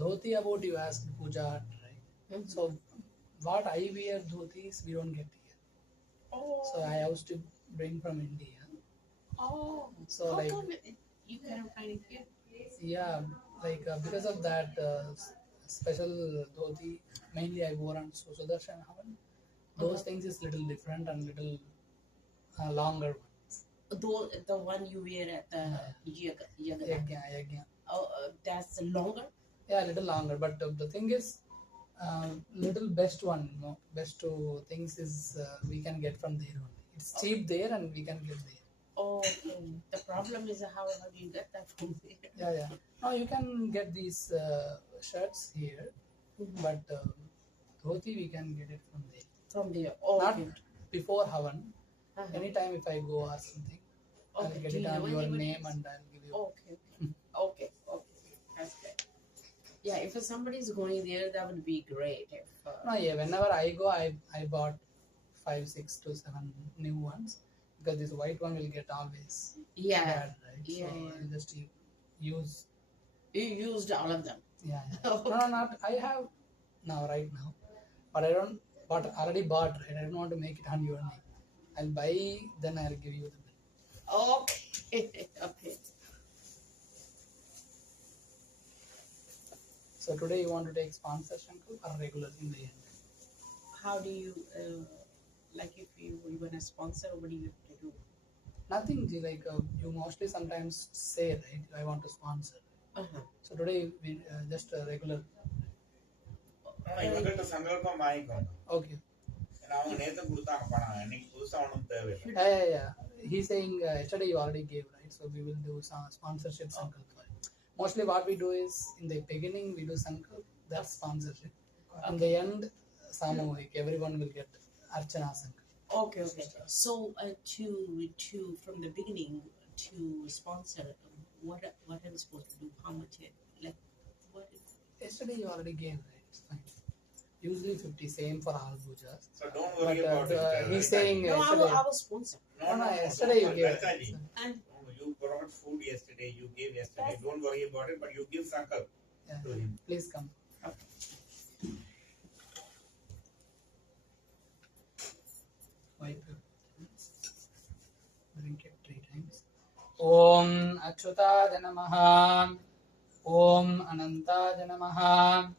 dhoti about you asked Puja, right? So what I wear dhotis we don't get here. So I used to bring from India. So how come you cannot find it here? Yeah, because of that special dhoti, mainly I wore on Darshanam. Those things is little different and little longer ones. The one you wear at the Yaga. Yeah. Oh, that's longer. Yeah, a little longer. But the thing is, little best one, best two things is we can get from there only. It's cheap there and we can get there. Okay. The problem is how do you get that from there? Yeah. No, you can get these shirts here, but dhoti we can get it from there. From there. Okay. Not before Havan. Anytime if I go or something, I'll get it on your name and I'll give you. Okay. That's good. Yeah, if somebody is going there, that would be great. If whenever I go, I bought 5, 6 to 7 new ones because this white one will get always bad, right? Yeah. I'll just use. You used all of them. Yeah. No, not I have right now, but I don't. But already bought, right? I don't want to make it on your name. I'll buy, then I'll give you the bill. Okay. So today you want to take sponsor Shankar or regular in the end? How do you if you want to sponsor? What do you have to do? Nothing. You mostly sometimes say, right? I want to sponsor. So today we just a regular. Okay. Yeah. He's saying yesterday you already gave, right? So we will do some sponsorship sankalp. Mostly what we do is in the beginning we do sankalp, that's sponsorship. In the end, samohik, everyone will get archana sankalp. Okay. So to from the beginning to sponsor, what are we supposed to do? How much? What? Yesterday you already gave, right? It's fine. Usually 50, same for all pujas. So don't worry about it. He's saying no, I will sponsor. No, yesterday you gave. And you brought food yesterday. You gave yesterday. Don't worry about it. But you give sankalp to him. Please come. Okay. Wipe your drink it 3 times. Om Achyutada Namaha. Om Anantada Namaha.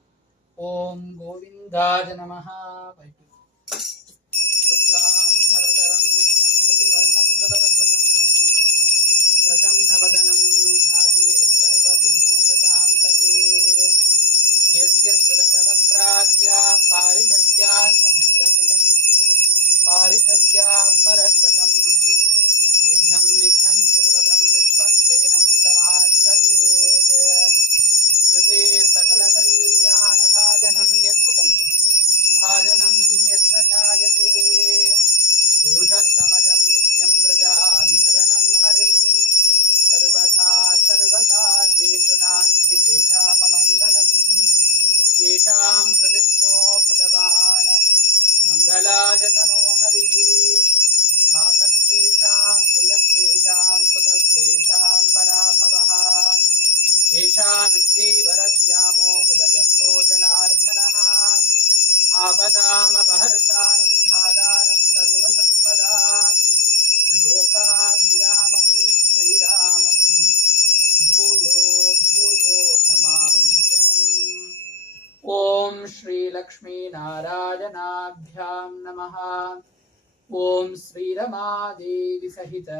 Om Govindaja Namaha. Wipe it. Shuklam Bharataram Vishnam Sasivarnam Tadarbhujam Prasannavadanam Dhyaye Sarva Vimopashantaye Yasyat Bharatavakratya Paritadya Paritadya Parashatam Vignam Nighanti Sadatam Vishwakshenam Tavasrayed Vrite Sakala Kalyana Bhajanam Yat Bhajanam Yatra Jayate Purushattamajam Nityam Vrajami Sharanam Harim Sarvadha Sarvakaryeshu Nasti Deshamangalam Yesham Hriditto Bhagavan Mangalajatano Harihi Labhaktesham Jayastesham Kudastesham Parabhavaha Yesham Indivarasyamo Hridayasto Janardhanaha Abadam Abahartaram Dhadaram Sarvasampadam Lokabhiramam Sriramam Bhuyo Namamyaham. Om Shri Lakshmi Narayanabhyam Namaha. Om Sri Rama Devi Sahita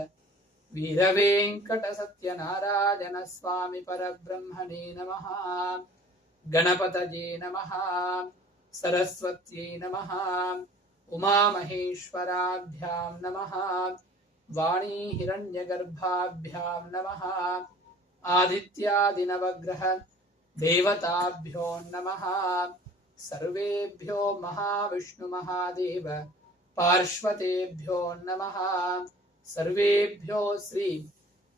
Veera Venkata Sathyanarayana Swami Parabrahmane Namaha. Ganapataye Namaha. Saraswatye Namaha. Uma Maheshwarabhyam Namaha. Vani Hiranyagarbhabhyam Namaha. Aditya Dinavagraha Devatabhyo Namaha. Sarvebhyo Mahavishnu Mahadeva Parshvatebhyo Namaha. Sarvebhyo Sri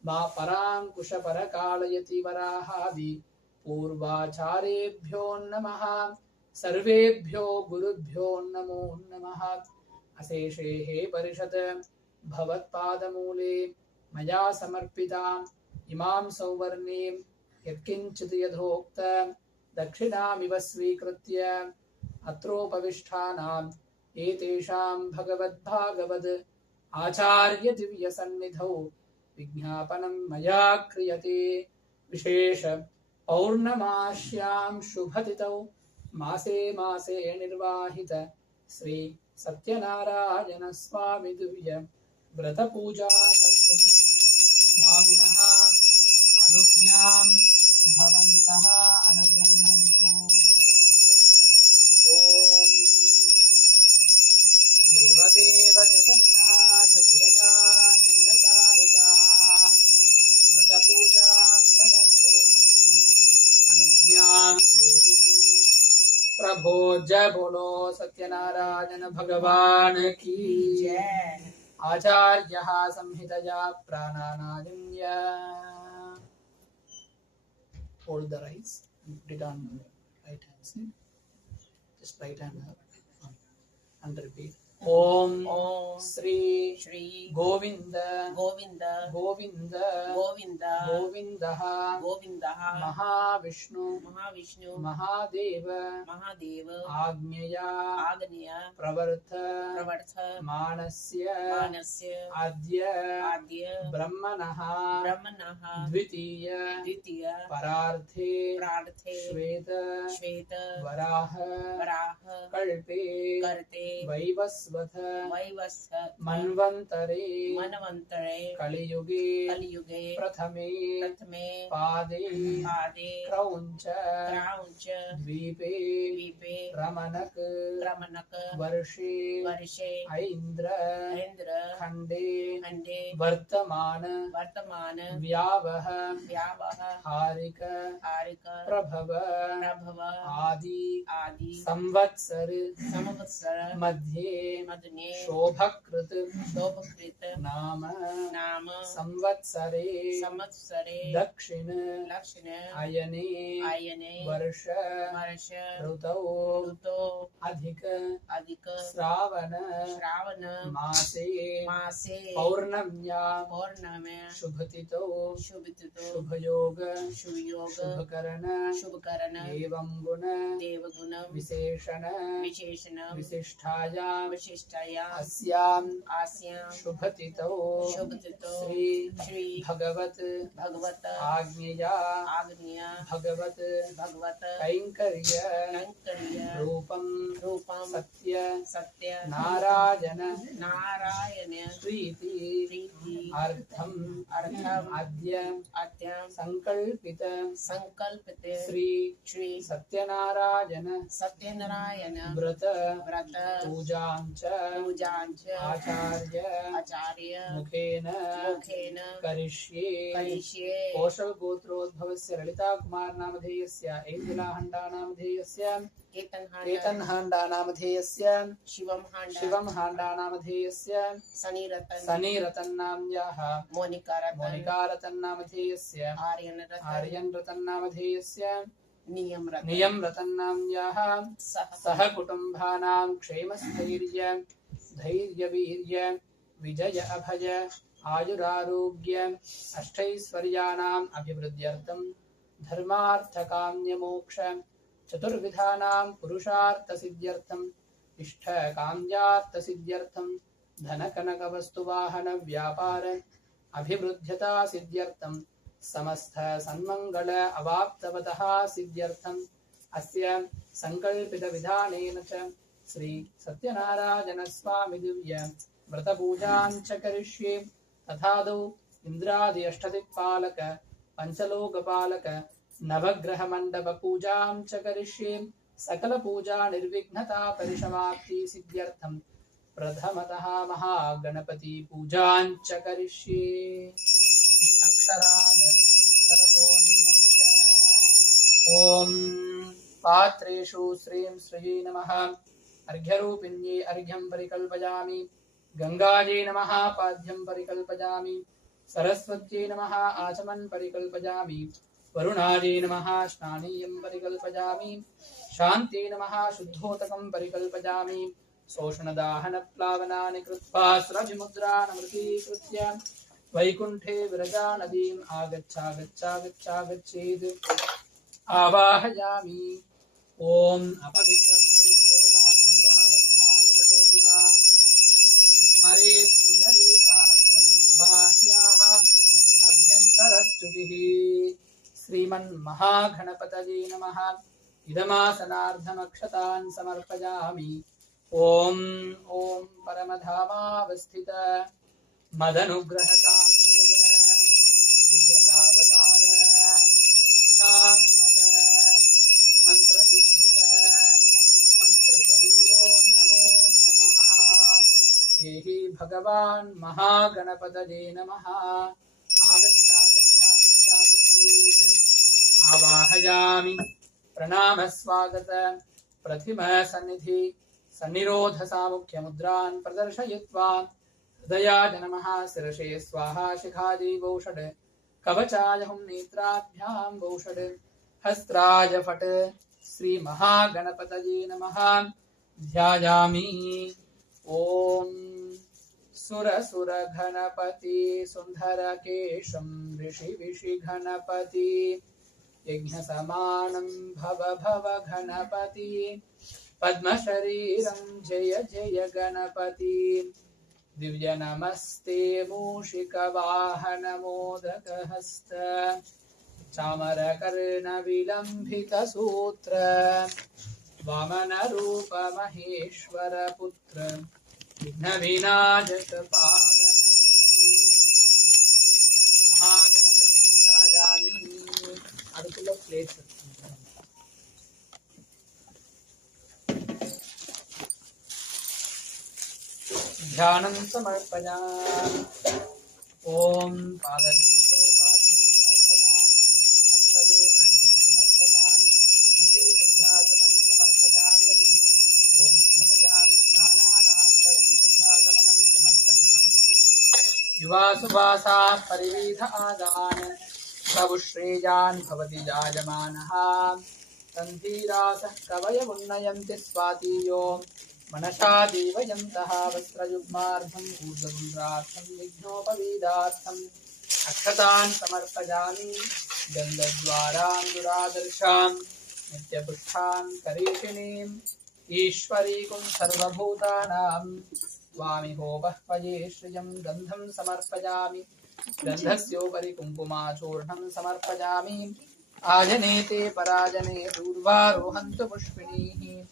Ma Parankusha Parakalayati Varahadi Purvacharebhyo Namaha. Sarvebhyo Gurubhyo Namo Namaha. Aseshe Parishat Bhavatpadamule Maya Samarpitam Imam Sauvarnim Yatkinchit Yadhokta दक्षिणामिव स्वीकृत्य अत्रोपविष्टानाम् एतेषां भगवद्भागवद् आचार्य दिव्यसन्निधौ विज्ञापनं मया क्रियते। विशेष पौर्णमास्यां शुभतिथौ मासे मासे निर्वाहित श्री सत्यनारायण स्वामी दिव्य व्रतपूजा कर्तुं स्वामिनः अनुज्ञां भवन्तः अनुगृह्णन्तु। ओम देवदेव जगन्नाथ जगदानन्दकारका व्रतपूजा प्रदत्तोऽहम् अनुज्ञां देहि मे। प्रभो जय बोलो सत्यनारायण भगवान की जय। आचार्यः संहितया प्राणानायन्य। Hold the rice and put it on right hand side. Just right hand up and repeat. Om Sri Govinda Govinda Govinda Govinda Govindaha Govindaha Mahavishnu Mahavishnu Mahadeva Mahadeva Agneya Agneya Pravartha Pravartha Manasya Manasya Adya Adya Brahmanaha Brahmanaha Dvitiya Dvitiya Pararthe Prarthe Shveta Shveta Varaha Varaha Kalpe Karte Vaivasvata Vaivastha Manvantare Manavantare Kaliyuge Kaliyuge Prathame Prathame Pade Pade Krauncha Krauncha Dvipe Vipe Ramanak Ramanaka Varshe Varshe Aindra Indra Khande Hande Vartamana Vartamana Vyavaha Vyavaha Harika Harika Prabhava Prabhava Adi Adi Samvatsar Samavatsara Madhye Madhune Shobhakrit Shobhakrita Nama Nama Samvatsare Samvatsare Dakshin Lakshana Ayane Ayane Varsha Varsha Rutau Ruto Adhika Adhika Sravana Shravana Mase Mase Paurnamya Purnamya Shubhatito Shubhitito Shubhayoga Shubhyoga Shubhakarana Shubhakarana Evam Guna Devagunam Visheshana Visheshanam Visishtaya Vishishtaya Asyam Asyam Shubhatito Shubhatito Shri Bhagavat Bhagavata Agneya Agniya Bhagavat Bhagavata Kainkarya Kankarya Rupam Rupam Satya Satya Narayana Narayana Priti Priti Artham Artham Adya Atyam Sankalpita Sankalpite Sri Shri Satyanarayana Sathyanarayana Vrata Vrata Pujancha Pujancha Acharya Acharya Mukhena Mukhena Karishye Karishye कौशल गोत्रोद्भवस्य ललिता कुमार नामधेयस्य ऐन्द्रिला हंडा नामधेयस्य केतन हांडा नामधेयस्य Shivam Shivam हांडा नामधेयस्य Sani Sunny रतन नाम्याः Monika Monika रतन नामधेयस्य आर्यन रतन नामधेयस्य नियम रतन नाम्याः सह कुटुंबानां क्षेमस्थैर्य धैर्यवीर्य विजय अभय आयुरारोग्य अष्टैश्वर्याणाम् अभिवृद्ध्यर्थं धर्मार्थकाम्यमोक्ष चतुर्विधानां पुरुषार्थसिद्ध्यर्थं इष्टकाम्यार्थसिद्ध्यर्थं धनकनकवस्तुवाहन व्यापार अभिवृद्ध्यता सिद्ध्यर्थं समस्त सन्मंगल अवाप्तवतः सिद्ध्यर्थं अस्य संकल्पित विधानेन च श्री सत्यनारायण स्वामी दिव्य व्रतपूजां च करिष्ये। तथादौ इंद्रादि अष्टदिक्पालक पंचलोकपालक नवग्रह मंडप पूजां च करिष्ये। सकल पूजा निर्विघ्नता परिसमाप्ति सिद्ध्यर्थं प्रथमतः महागणपति पूजां च करिष्ये। इति अक्षरान् करतो निन्नस्य। ओम पात्रेषु श्रीं श्रीयै नमः। अर्घ्यरूपिण्यै अर्घ्यं परिकल्पयामि। गंगायै नमः पाद्यं परिकल्पयामि। सरस्वत्यै नमः आचमन् परिकल्पयामि। वरुणायै नमः स्नानीयं परिकल्पयामि। शान्त्यै नमः शुद्धोदकं परिकल्पयामि। शोषणदाहनप्लावनानि कृत्वा स्रविमुद्रानमृतीकृत्य वैकुण्ठे विरजा नदीम् आगच्छागच्छागच्छागच्छेत्। आवाहयामि। ओम अपवित्रपवित्रो वा सर्वावस्थां ततो दिवा स्मरेत् पुण्डरीकाक्षं सबाह्याः अभ्यन्तरस्तुतिः। श्रीमन्महागणपतये नमः। इदमासनार्धमक्षतान् समर्पयामि। ओम ओम परमधामावस्थित मदनुग्रहकां विद्यतावतार सुधाभिमत मंत्रसिद्धित मंत्रशरीरो नमो नमः। हे भगवान् महागणपतये नमः। आगच्छागच्छागच्छागच्छेत् आवाहयामि। प्रणाम स्वागत प्रतिम सन्निधि सन्निरोध सामुख्य मुद्रान् प्रदर्शयित्वा हृदयाय नमः। शिरसे स्वाहा शिखायै वौषड कवचाय हुं नेत्राभ्यां वौषड हस्त्राय फट। श्री महागणपतये नमः। ध्यायामि। ओम सुर सुर घनपति सुंदर केशं ऋषि विषि घनपति यज्ञ समानं भव भव घनपति पद्म शरीरं जय जय गणपति। दिव्य नमस्ते मूषिक वाहन मोदक हस्त चामर कर्ण विलंबित सूत्र वामन रूप महेश्वर पुत्र विघ्न विनाशक पाद नमस्ते। महागणपति ध्यायामि। अदुकुलो प्लेस ध्यानं समर्पयामि। ओम पादयोः पाद्यं समर्पयामि। हस्तयो अर्घ्यं समर्पयामि। मुखे शुद्धाचमनं समर्पयामि। ओम स्नपयामि स्नानानन्तरं शुद्धाचमनं समर्पयामि। युवासुवासाः परिवीध आदान प्रभुश्रेयान् भवति जायमानः। तन्धीरासः कवय उन्नयन्ति स्वातीयो मनसा देवयन्तः। वस्त्रयुग्मार्थम् ऊर्ध्वपुण्ड्रार्थम् विघ्नोपवीदार्थम् अक्षतान् समर्पयामि। गन्धद्वारान्दुरादर्शाम् नित्यपुष्टान् करीषिणीम् ईश्वरीकुं सर्वभूतानां स्वामिहोपह्वये श्रियं गन्धं समर्पयामि। गन्धस्योपरि कुङ्कुमाचूर्णं समर्पयामि। आजनेते पराजने दूर्वारोहन्तु पुष्पिणीः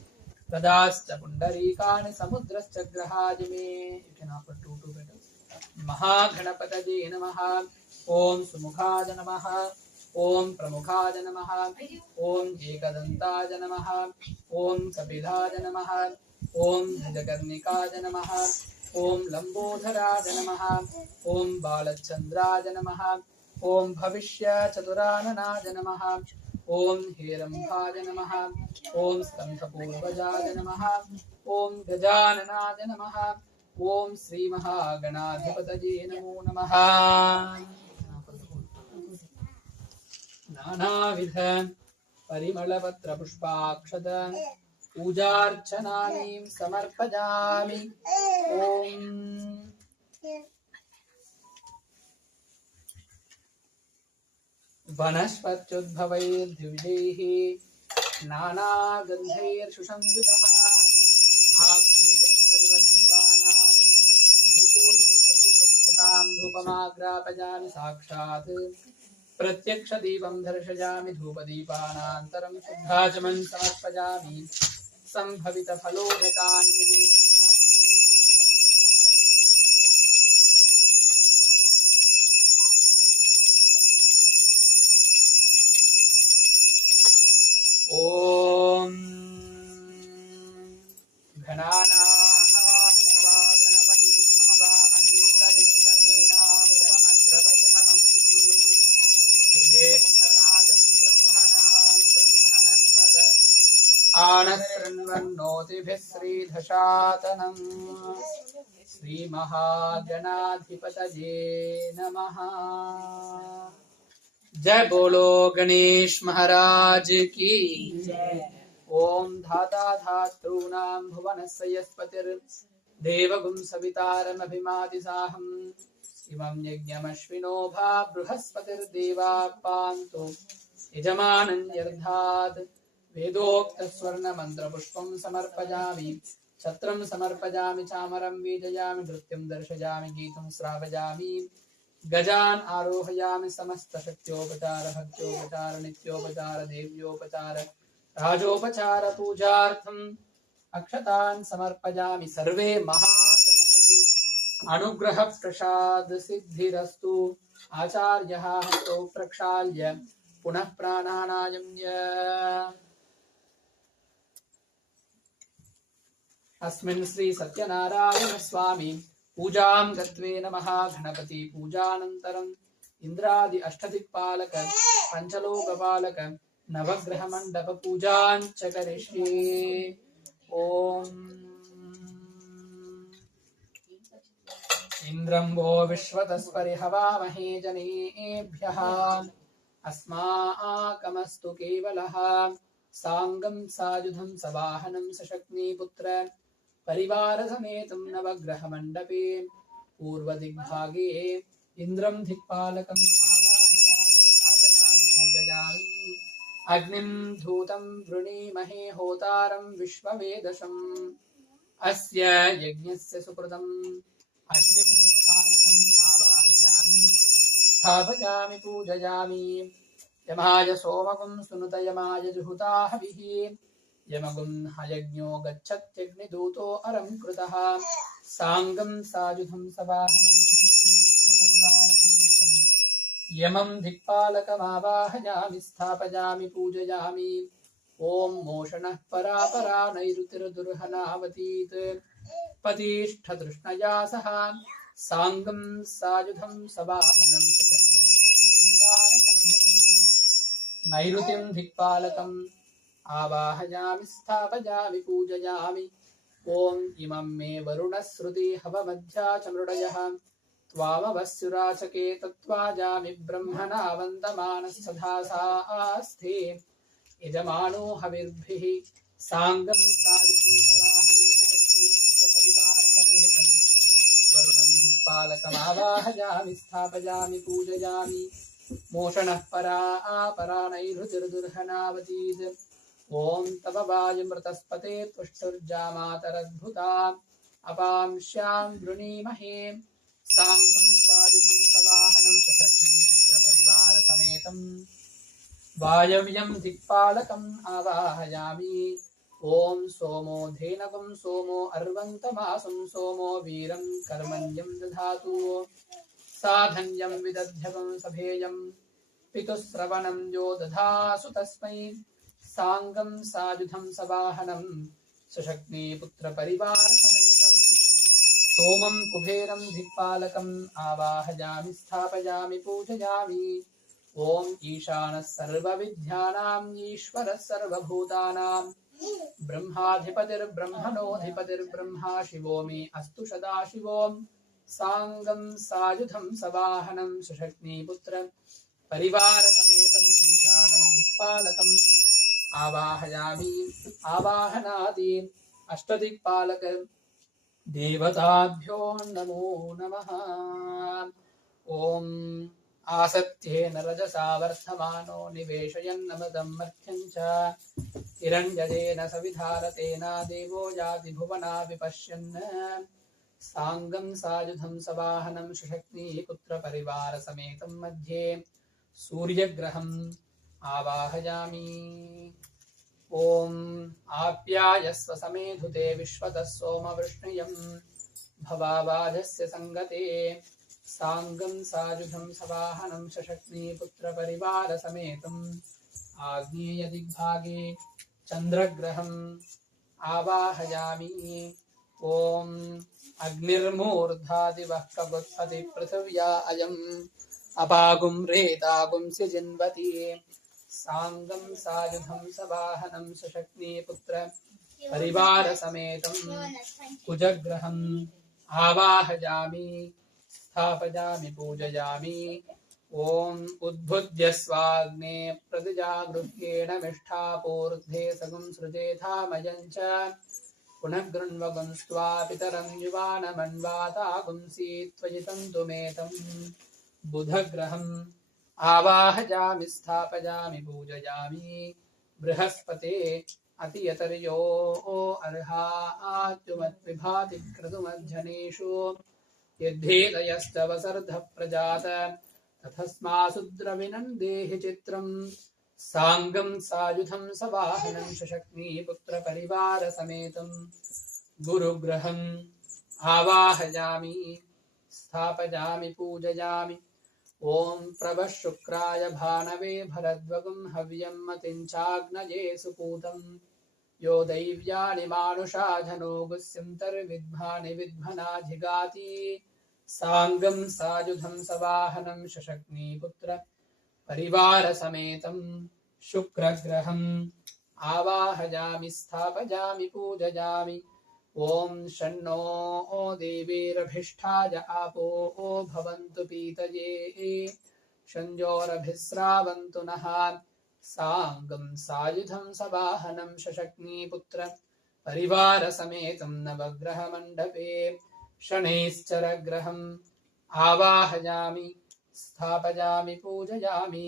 गदाश्च पुण्डरीकानि समुद्रश्च ग्रहाजिमे। महागणपतये नमः। ओम सुमुखाय नमः। ओम प्रमुखाय नमः। ओम एकदन्ताय नमः। ओम कपिलाय नमः। ओम भुजगर्णिकाय नमः। ओम लंबोदराय नमः। ओम बालचन्द्राय नमः। ओम भविष्य चतुराननाय नमः। ओम हेरम्भाय नमः। ओम स्कन्धपूर्वजाय नमः। ओम गजाननाय नमः। ओम श्री महागणाधिपतये नमो नमः। नानाविध परिमलपत्र पुष्पाक्षत पूजार्चनानीं समर्पयामि। ओम वनस्पत्युद्भवैर्दिव्यैः नानागन्धैर्सुसंयुतः आग्नेयः सर्वदेवानां धूपोऽयं प्रतिगृह्यतां धूपमाग्रापयामि साक्षात् प्रत्यक्ष दीपं दर्शयामि। धूपदीपानान्तरं शुद्धाचमनं समर्पयामि। संभवित फलोदकान् निवेदयामि। ओम घनानां त्वा गणपतिं हवामहे कविं कवीनामुपमश्रवस्तमम् ज्येष्ठराजं ब्रह्मणस्पद आनशृण्वन्नोतिभिः श्रीदशातनम्। श्रीमहागणाधिपतये नमः। जय बोलो गणेश महाराज की जय। ओम धाता धातॄणां भुवनस्य यस्पतिर्देवगुं सवितारमभिमातिसाहम् इमं यज्ञमश्विनो भा बृहस्पतिर्देवाः पान्तु यजमानन्यर्थात् वेदोक्तस्वर्णमन्त्रपुष्पं समर्पयामि छत्रं समर्पयामि चामरं वीजयामि नृत्यं दर्शयामि गीतं श्रावयामि गजान् आरोहयामि समस्तशक्त्योपचार भक्त्योपचार नित्योपचार देव्योपचार राजोपचार पूजार्थम् अक्षतान् समर्पयामि सर्वे महागणपति अनुग्रह प्रसाद सिद्धिरस्तु आचार्यः हस्तौ प्रक्षाल्य पुनः प्राणानायम्य अस्मिन् श्री सत्यनारायण स्वामी पूजां गत्वेन महागणपति पूजानन्तरम् इंद्रादि अष्टदिक्पालक पंचलोकपालक नवग्रह मंडप पूजां च करिष्ये। ओम इंद्रं वो विश्वतस्परिहवामहे जनेभ्यः अस्माकमस्तु केवलः सांगं सायुधं सवाहनं सशक्तिपुत्र परिवार समेतं नवग्रह मंडपे पूर्वदिग्भागे इंद्रं दिक्पालकम् आवाहयामि पूजयामि अग्निं धूतं वृणीमहे होतारं विश्ववेदशम् अस्य यज्ञस्य सुकृतम् अग्निं दिक्पालकम् आवाहयामि स्थापयामि पूजयामि यमाय सोमगुं सुनुत यमाय जुहुता हविः यमगुं हयज्ञो गच्छत्यग्निदूतो अरं कृतः सांगं सायुधं सवाहनं परिवारसमेतं यमं दिक्पालकमावाहयामि स्थापयामि पूजयामि ओम मोषणः परापरा नैरुतिर्दुर्हनावतीत् पतिष्ठतृष्णया सह सांगं सायुधं सवाहनं नैऋतिं दिक्पालकम् आवाहयामि स्थापयामि पूजयामि ओम इमं मे वरुणश्रुति हवमध्या च मृडयः त्वामवस्युराचके तत्त्वाजामि ब्रह्मणा वन्दमानस्तथासास्ते यजमानो हविर्भिः सांगं सायुधं सवाहनं परिवारसमेतं वरुणं दिक्पालकमावाहयामि स्थापयामि पूजयामि मोषणः परा नैरुतिर्दुर्हनावतीत् ओम तव वायुमृतस्पते तुष्टुर्जामातरद्भुता अपांश्यां वृणीमहे सांघं सायुधं सवाहनं सशक्तिपुत्रपरिवारसमेतं वायव्यं दिक्पालकम् आवाहयामि ओम सोमो धेनवं सोमो अर्वन्तमासं सोमो वीरं कर्मण्यं दधातु साधन्यं विदध्यवं सभेयं पितुश्रवणं यो दधासु तस्मै सांगं सायुधं सवाहनं सशक्तिपुत्रपरिवारसमेतं सोमं कुबेरं दिक्पालकम् आवाहयामि स्थापयामि पूजयामि ओम ईशानः सर्वविद्यानां ईश्वरः सर्वभूतानां ब्रह्माधिपतिर्ब्रह्मणोऽधिपतिर्ब्रह्मा शिवो मे अस्तु सदाशिवो सांगं सायुधं सवाहनं सशक्तिपुत्र परिवारसमेतं ईशानं दिक्पालकम् आवाहयामि आवाहनादि अष्टदिक्पालक देवताभ्यो नमो नमः। ओम आसत्येन रजसा वर्धमानो निवेशयन्नमदं मर्त्यं च हिरण्यजेन सविधारतेन देवो याति भुवना विपश्यन् सांगं सायुधं सवाहनं सुशक्तिपुत्रपरिवारसमेतं मध्ये सूर्यग्रहम् आवाहयामि ओम आप्यायस्व समेधुते विश्वतः सोमवृष्णियं भवावाजस्य संगते सांगं सायुधं सवाहनं सशक्तिपुत्रपरिवारसमेतम् आग्नेयदिग्भागे चन्द्रग्रहम् आवाहयामि ओम अग्निर्मूर्धादिवः कवत्पति पृथिव्या अयम् अपागुं रेतागुं स्यजिन्वति सांगं सायुधं सवाहनं सशक्तिपुत्र परिवारसमेतं कुजग्रहम् आवाहयामि स्थापयामि पूजयामि ओम उद्भुद्य स्वाग्ने प्रतिजागृह्येण मिष्ठापूर्धे सगुं सृजेथामयं च पुनः गृण्वगुंस्त्वा पितरं युवानमन्वातागुंसि त्वयि तन्तुमेतं बुधग्रहम् आवाहयामि स्थापयामि पूजयामि बृहस्पते अतियतर्यो अर्हात्युमद्विभाति क्रतुमध्यनेषु यद्भेदयस्तवसर्धः प्रजात तथस्मासु द्रविणन्देहि चित्रम् साङ्गं सायुधं सवाहनं शशक्नी पुत्रपरिवारसमेतं गुरुग्रहम् आवाहयामि स्थापयामि पूजयामि ॐ प्रभः शुक्राय भानवे भरद्वगं हव्यं मतिञ्चाग्नये सुपूतं यो दैव्यानि मानुषा धनो गुस्यन्तर्विद्भानि विद्भनाधिगाति साङ्गं सायुधं सवाहनं शशक्नी पुत्र परिवारसमेतं शुक्रग्रहम् आवाहयामि स्थापयामि पूजयामि ॐ शन्नो देवीरभिष्ठाय आपो भवन्तु पीतये शञ्जोरभिस्रावन्तु नः साङ्गं सायुधं सवाहनं शशक्नीपुत्र परिवारसमेतं नवग्रहमण्डपे शनैश्चरग्रहम् आवाहयामि स्थापयामि पूजयामि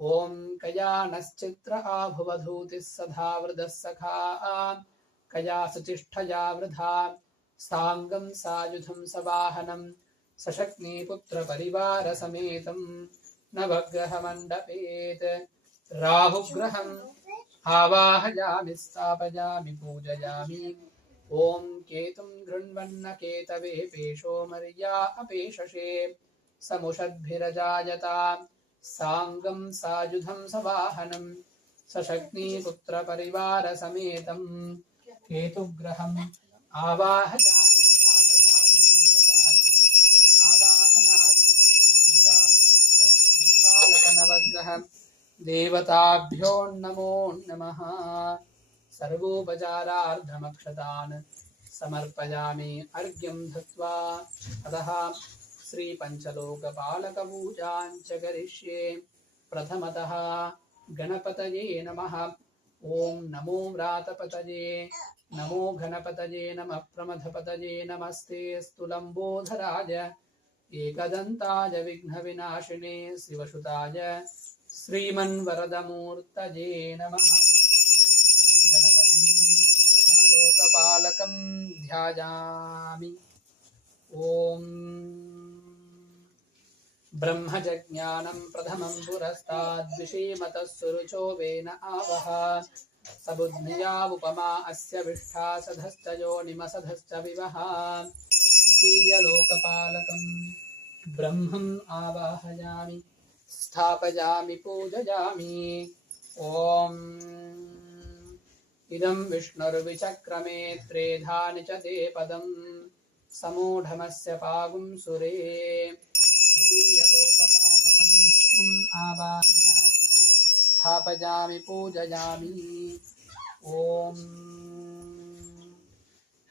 ॐ कयानश्चित्र आभुवधूतिः सधावृतः सखा कया सुतिष्ठया वृथा साङ्गं सायुधं सवाहनं सशक्नीपुत्रपरिवारसमेतं नवग्रहमण्डपेत् राहुग्रहम् आवाहयामि स्थापयामि पूजयामि ॐ केतुं गृह्णवन्न केतवे पेशो मर्या अपेशसे समुषद्भिरजायता साङ्गं सायुधं सवाहनं सशक्नीपुत्रपरिवारसमेतं केतुग्रहम् आवाहयामि स्थापयामि पूजयामि आवाहनादिपालकनवग्रह देवताभ्यो नमो नमः सर्वोपचारार्धमक्षतान् समर्पयामि अर्घ्यं दत्त्वा अतः श्रीपञ्चलोकपालकपूजां च करिष्ये प्रथमतः गणपतये नमः ॐ नमो व्रातपतये नमो घनपतये नमः प्रमथपतये नमस्ते स्तुलम्बोधराय एकदन्ताय विघ्नविनाशिने शिवसुताय श्रीमन्वरदमूर्तये नमः गणपतिं प्रथमलोकपालकं ध्यायामि ॐ ब्रह्मजज्ञानं प्रथमं पुरस्ताद्विषीमतः सुरुचो वेन आवह सबुद्ध्या उपमा अस्य विष्ठा सधश्च योनिमसधश्च विवह द्वितीयलोकपालकं ब्रह्मम् आवाहयामि स्थापयामि पूजयामि ॐ इदं विष्णुर्विचक्रमे त्रेधानि च ते पदं समूढमस्य पागुं सुरे तृतीयलोकपालकं विष्णुम् आवाहयामि स्थापयामि पूजयामि ॐ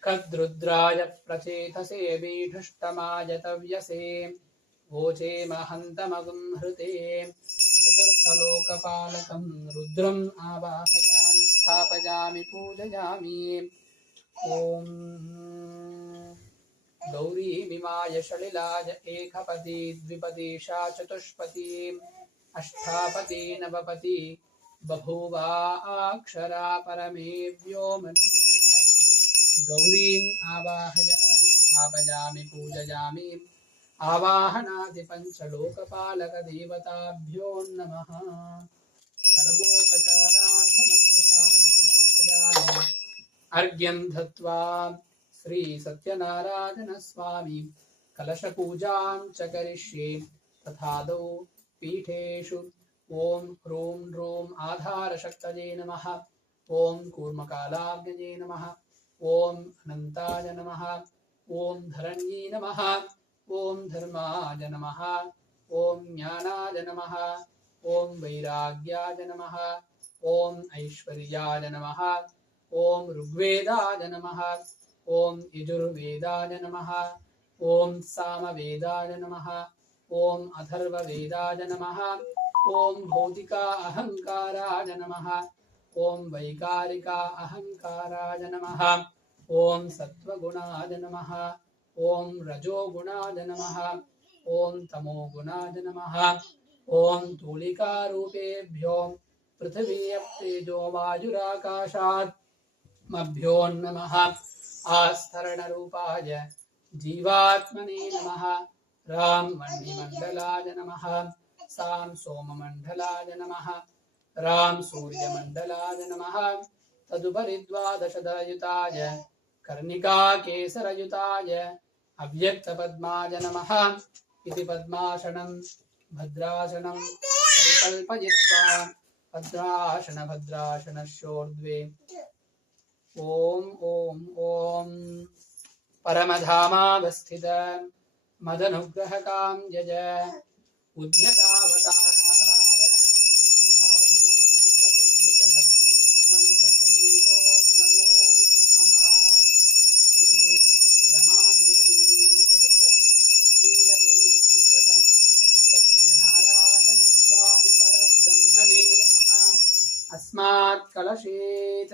कद्रुद्राय प्रचेतसे बीढुष्टमाय तव्यसे वोचे महन्तमगुं हृते चतुर्थलोकपालकं रुद्रम् आवाहयामि स्थापयामि पूजयामि ॐ गौरीमिमाय सलिलाय एकपदी द्विपदीशा चतुष्पदी अष्टापदी नवपदी बभूवा अक्षरा परमेभ्यो मन्ये गौरीम् आवाहयामि स्थापयामि पूजयामि आवाहनादिपञ्चलोकपालकदेवताभ्यो नमः सर्वोपचारार्थमक्षतानि समर्पयामि अर्घ्यं दत्त्वा श्री सत्यनारायण स्वामी कलशपूजां च करिष्ये तथादौ पीठेषु ॐ ह्रूं ह्रूं आधारशक्तये नमः ॐ कूर्मकालाग्नये नमः ॐ अनन्ताय नमः ॐ धरण्यै नमः ॐ धर्माय नमः ॐ ज्ञानाय नमः ॐ वैराग्याय नमः ॐ ऐश्वर्याय नमः ॐ ऋग्वेदाय नमः ॐ यजुर्वेदाय नमः ॐ सामवेदाय नमः ॐ अथर्ववेदाय नमः ॐ भौतिका अहङ्काराय नमः ॐ वैकारिका अहङ्काराय नमः ॐ सत्त्वगुणाय नमः ॐ रजोगुणाय नमः ॐ तमोगुणाय नमः ओम तूलिकारूपेभ्यो पृथिवी तेजो वायुराकाशात् मभ्यो नमः आस्तरणरूपाय जीवात्मने नमः राम मण्डिमण्डलाय नमः साम सोममण्डलाय नमः राम सूर्यमण्डलाय नमः तदुपरि द्वादशदयुताय कर्णिकाकेसरयुताय अव्यक्तपद्माय नमः इति पद्मासनं भद्रासनं परिकल्पयित्वा भद्रासनशोर्ध्वे ओम ओम ओम परमधामावस्थित मदनुग्रहकां यज उद्यतावतार मंत्रशरीरो नमो नमः श्री रमादेवी सहित श्रीरवेंकट सत्यनारायण स्वामी परब्रह्मणे नमः अस्मात् कलशेत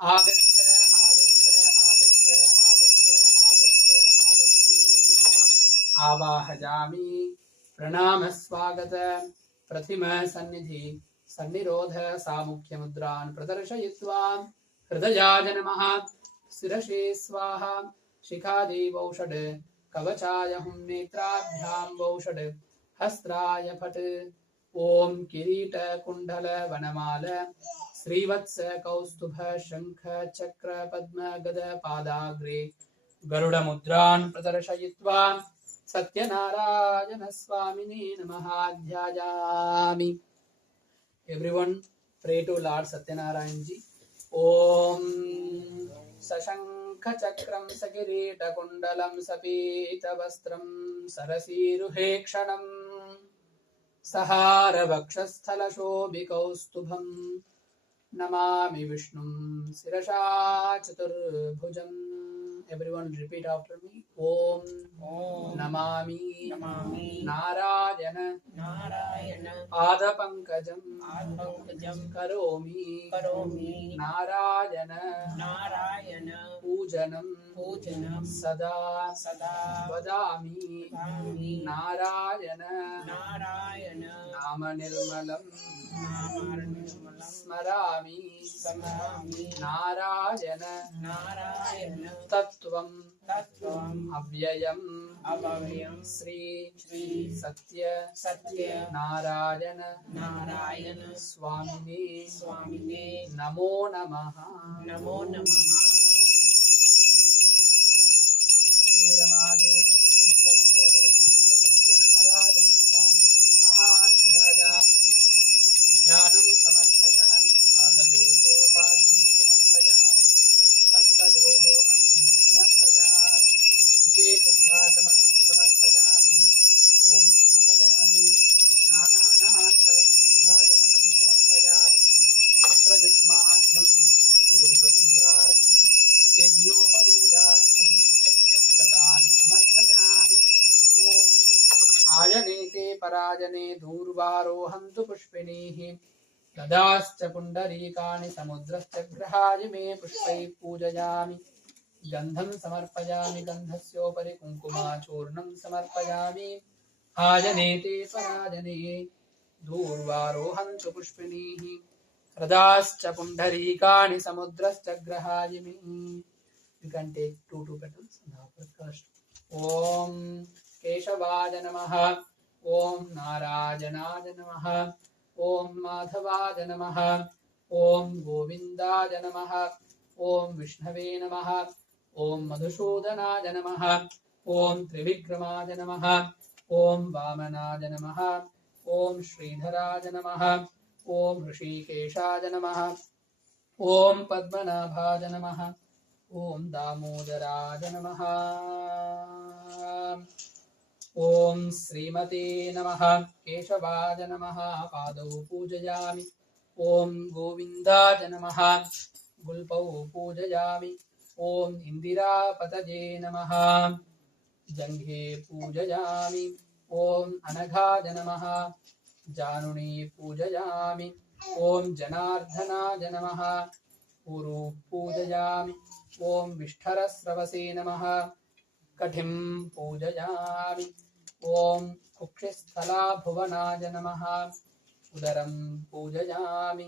आगच्छ आगच्छ आगच्छ आगच्छ आगच्छ आगच्छेत् आवाहयामि प्रणाम स्वागत प्रथिम सन्निधि सन्निरोध सामुख्य मुद्रान् प्रदर्शयित्वा हृदयाय नमः शिरसे स्वाहा शिखादेवौषध कवचाय हुं नेत्राभ्यां वौषध हस्त्राय फट् ओम किरीट कुंडल वनमाल श्रीवत्स कौस्तुभ शंख चक्र पद्म गद पादाग्रे गरुड़ मुद्रान् प्रदर्शयित्वा सत्यनारायण स्वामिने नमः ध्यायामि. Everyone pray to Lord Satyanarayan ji. Om सशंख चक्रं सकिरीट कुंडलं सपीत वस्त्रं सरसीरुहेक्षणं सहार वक्षस्थल शोभिकौस्तुभं नमामि विष्णुं शिरसा चतुर्भुजम्. Everyone repeat after me. Om Namami Narayan पादपङ्कजं करोमि नारायण पूजनं सदा वदामि नारायण नाम निर्मलं स्मरामि नारायण तत्त्वं अव्ययं श्री सत्य नारायण स्वामिने नमो नमः. श्री रमादेवी सत्यनारायण स्वामिने नमः ध्यायामि. ध्यानं समर्पयामि. पादयोः पाद्यं समर्पयामि. हस्तयोः अर्घ्यं समर्पयामि. मुखे शुद्धाचमनं समर्पयामि. ओम स्नापयामि. स्नानानन्तरं शुद्धाचमनं समर्पयामि. वस्त्रयुग्मार्घ्यं पूर्वपुण्ड्रार्थं यज्ञोपवीतार्थं अक्षतान् समर्पयामि. ओम आयनेते पराजने दूर्वारोहन्तु पुष्पिणीः ददाश्च पुण्डरीकानि समुद्रश्च ग्रहाय मे पुष्पैः पूजयामि. गन्धं समर्पयामि. गन्धस्योपरि कुङ्कुमाचूर्णं समर्पयामि. आयनेते पराजने दूर्वारोहन्तु पुष्पिणीः हृदाश्च पुण्डरीकानि समुद्रश्च ग्रहाय मे. You can take two petals and offer first. Om केशवाय नमः. ओम नारायणाय नमः. ओम माधवाय नमः. ओम गोविन्दाय नमः. ओम विष्णवे नमः. ओम मधुसूदनाय नमः. ओम त्रिविक्रमाय नमः. ओम वामनाय नमः. ओम श्रीधराय नमः. ओम ऋषिकेशाय नमः. ओम पद्मनाभाय नमः. ओम दामोदराय नमः. ओम श्रीमते नमः. केशवाय नमः. पादौ पूजयामि. ओम गोविन्दाय नमः. गुल्पौ पूजयामि. ओम इंदिरापतये नमः. जंघे पूजयामि. ओम अनघाय नमः. जानुनी पूजयामि. ओम जनार्दनाय नमः. ऊरू पूजयामि. ओम विष्ठरस्रवसे नमः. कठिं पूजयामि. ॐ कुक्षिस्थला भुवनाय नमः उदरं पूजयामि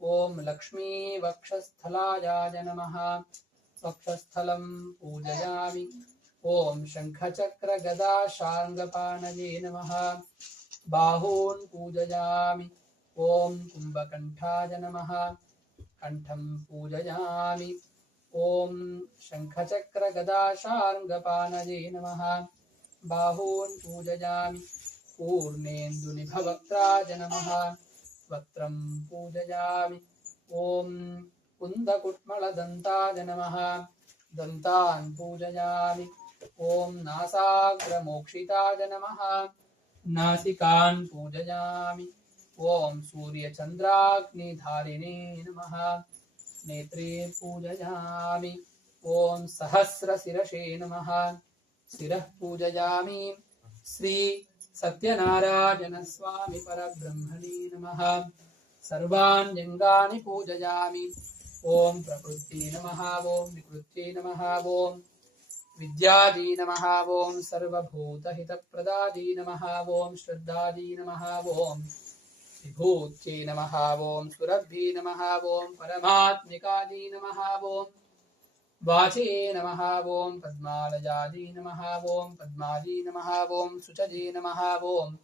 ॐ लक्ष्मी वक्षस्थलाय नमः वक्षस्थलं पूजयामि ॐ शङ्खचक्र गदा शार्ङ्गपाणये नमः बाहून् पूजयामि ॐ कुम्भकण्ठाय नमः कण्ठं पूजयामि ॐ शङ्खचक्र गदा शार्ङ्गपाणये नमः बाहून् पूजयामि पूर्णेन्दुनिभवक्त्राय नमः वक्त्रं पूजयामि ॐ कुन्दकुट्मलदन्ताय नमः दन्तान् पूजयामि ॐ नासाग्रमोक्षिताय नमः नासिकान् पूजयामि ॐ सूर्यचन्द्राग्निधारिणे नमः नेत्रे पूजयामि ॐ सहस्रशिरसे नमः शिरः पूजयामि श्री सत्यनारायण स्वामी परब्रह्मणे नमः सर्वाण्यङ्गानि पूजयामि ॐ प्रकृति नमः ॐ विकृत्यै नमः ॐ विद्यादी नमः ॐ सर्वभूतहितप्रदादी नमः ॐ श्रद्धादी नमः ॐ विभूत्यै नमः ॐ सुरभ्यै नमः ॐ परमात्मिकादी नमः ॐ वाचे नमः ॐ पद्मालयादी नमः ॐ पद्मादी नमः ॐ सुचजे नमः ॐ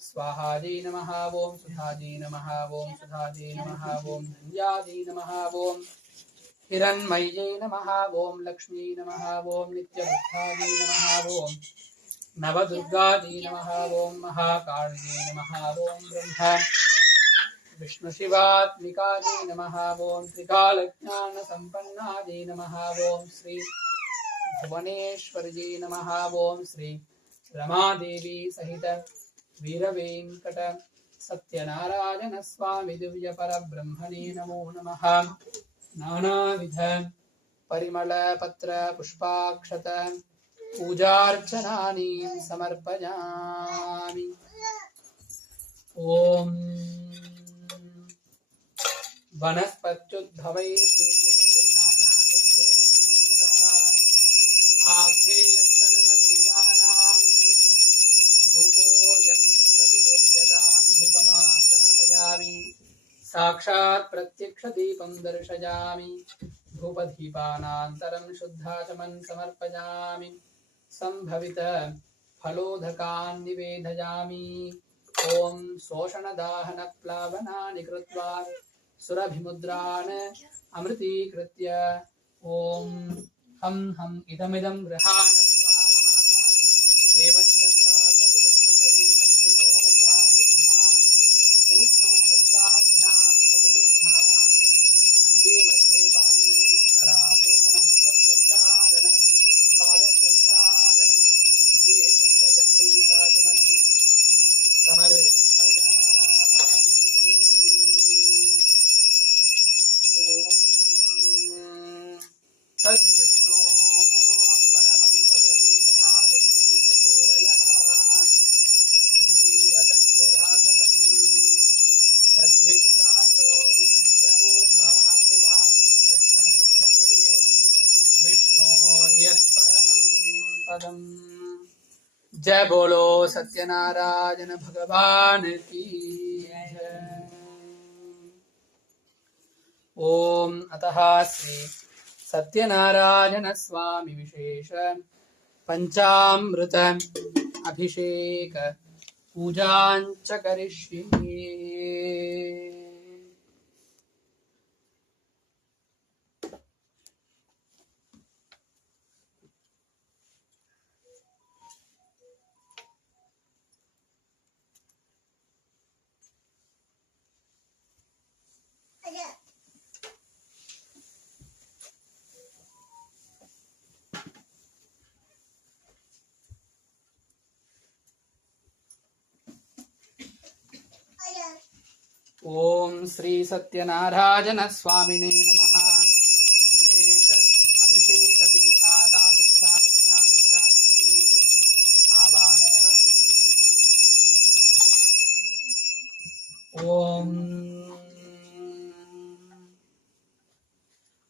स्वाहादी नमः ॐ सुधादी नमः ॐ सुधादी नमः ॐ धन्यादी नमः ॐ हिरण्मय्यै नमः ॐ लक्ष्मी नमः ॐ नित्यबुद्धादी नमः ॐ नवदुर्गादी नमः ॐ महाकाल्यै नमः ॐ ब्रह्म विष्णुशिवात्मिकायै नमः ॐ त्रिकालज्ञानसम्पन्नायै नमः ॐ श्री भुवनेश्वर्यै नमः ॐ श्री रमादेवी सहित वीरवेङ्कट सत्यनारायण स्वामी दिव्य परब्रह्मणे नमो नमः नानाविध परिमल पत्र पुष्पाक्षत पूजार्चनानि समर्पयामि ॐ वनस्पत्युद्भवैर्नानागन्धैर्संयुतः आग्नेयस्सर्वदेवानां धूपोऽयं प्रतिगृह्यतां धूपमाग्रापयामि साक्षात् प्रत्यक्षदीपं दर्शयामि धूपदीपानान्तरं शुद्धाचमन् समर्पयामि सम्भवित फलोदकान् निवेदयामि ॐ शोषणदाहनप्लावनानि कृत्वा सुरभिमुद्रान् अमृतीकृत्य ॐ हं हं इदमिदं गृहाण स्वाहा देवस्य स्वातविदुःपदवे अश्विनोर्बाहुभ्याम् ऊष्णो हस्ताभ्यां प्रतिगृह्णामि मध्ये मध्ये पानीयम् उत्तरापूतनहस्तप्रक्षालन पादप्रक्षालन मुखे शुद्धगण्डूशाचमनम् समर्पयामि ॐ तद्विष्णोः परमं पदं तथा पश्यन्ति सूरयः दिवीव चक्षुराधतम् तद्विप्राशो विपण्यवोधा प्रभावं तत्समिद्धते विष्णोर्यत्परमं पदम्। जय बोलो सत्यनारायण भगवान की जय। ओम अतः श्री सत्यनारायण स्वामी विशेष पंचामृत अभिषेक पूजांच करिष्ये। ओम श्री सत्यनारायण स्वामिने नमः। विशेष अभिषेक पीठात् आगच्छागच्छागच्छागच्छेत् आवाहयामि। ओम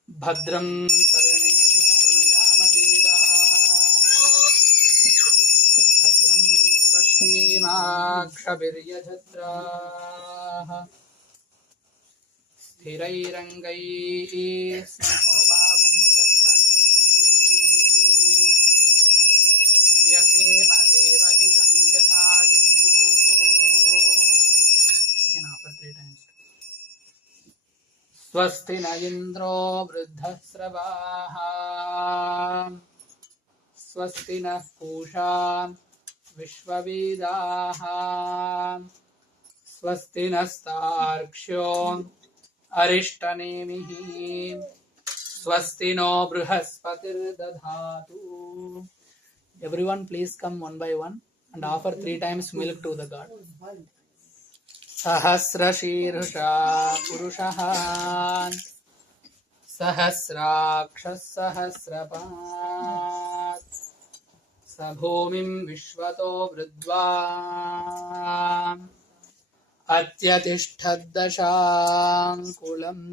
भद्रं कर्णेभिः शृणुयाम देवाः भद्रं नीलाक्षभिर्यजत्राः स्थिरैरङ्गैः स्निग्धभावं तस्तनूभिः व्यसेम देवहितं यथायुः. You can offer 3 times. स्वस्ति न इन्द्रो वृद्धस्रवाः स्वस्ति नः पूषा विश्ववेदाः स्वस्ति नस्तार्क्ष्यो अरिष्टनेमिः स्वस्ति no बृहस्पतिर्दधातु. Everyone please come one by one and offer 3 times milk to the god. सहस्रशीर्षा पुरुषः सहस्राक्षः सहस्रपात् स भूमिं विश्वतो वृद्ध्वा अत्यतिष्ठद्दशाङ्कुलम्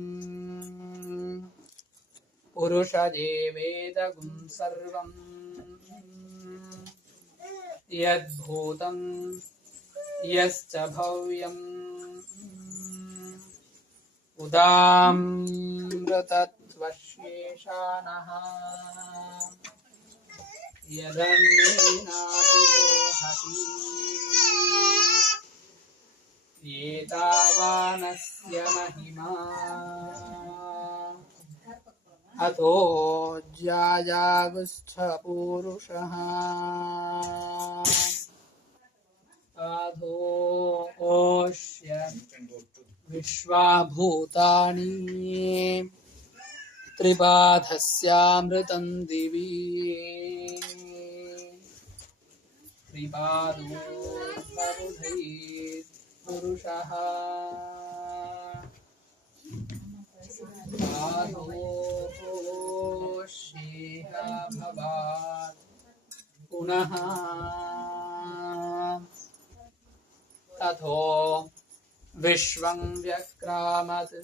पुरुषजेवेदगुं सर्वम् यद्भूतं यश्च भव्यम् उदामृतत्वशेषानः यदन्येनातिरोहति एतावानस्य महिमा अतो ज्यायागुस्थपूरुषः अधोऽश्य विश्वाभूतानि त्रिपादस्यामृतं दिवि त्रिपादो बहुधैः पुरुषः आधोऽश्येह भवात् पुनः तथो विश्वं व्यक्रामत्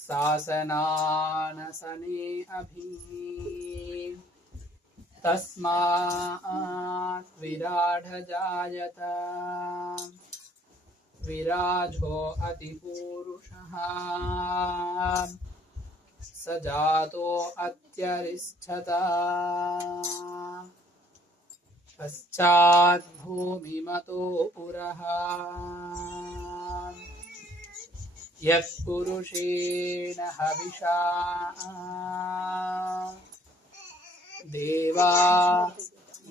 शासनानसने अभि तस्मात् विराडजायत विराजो अतिपूरुषः स जातो अत्यरिष्ठत पश्चात् भूमिमतो पुरः यत्पुरुषेण हविषा देवा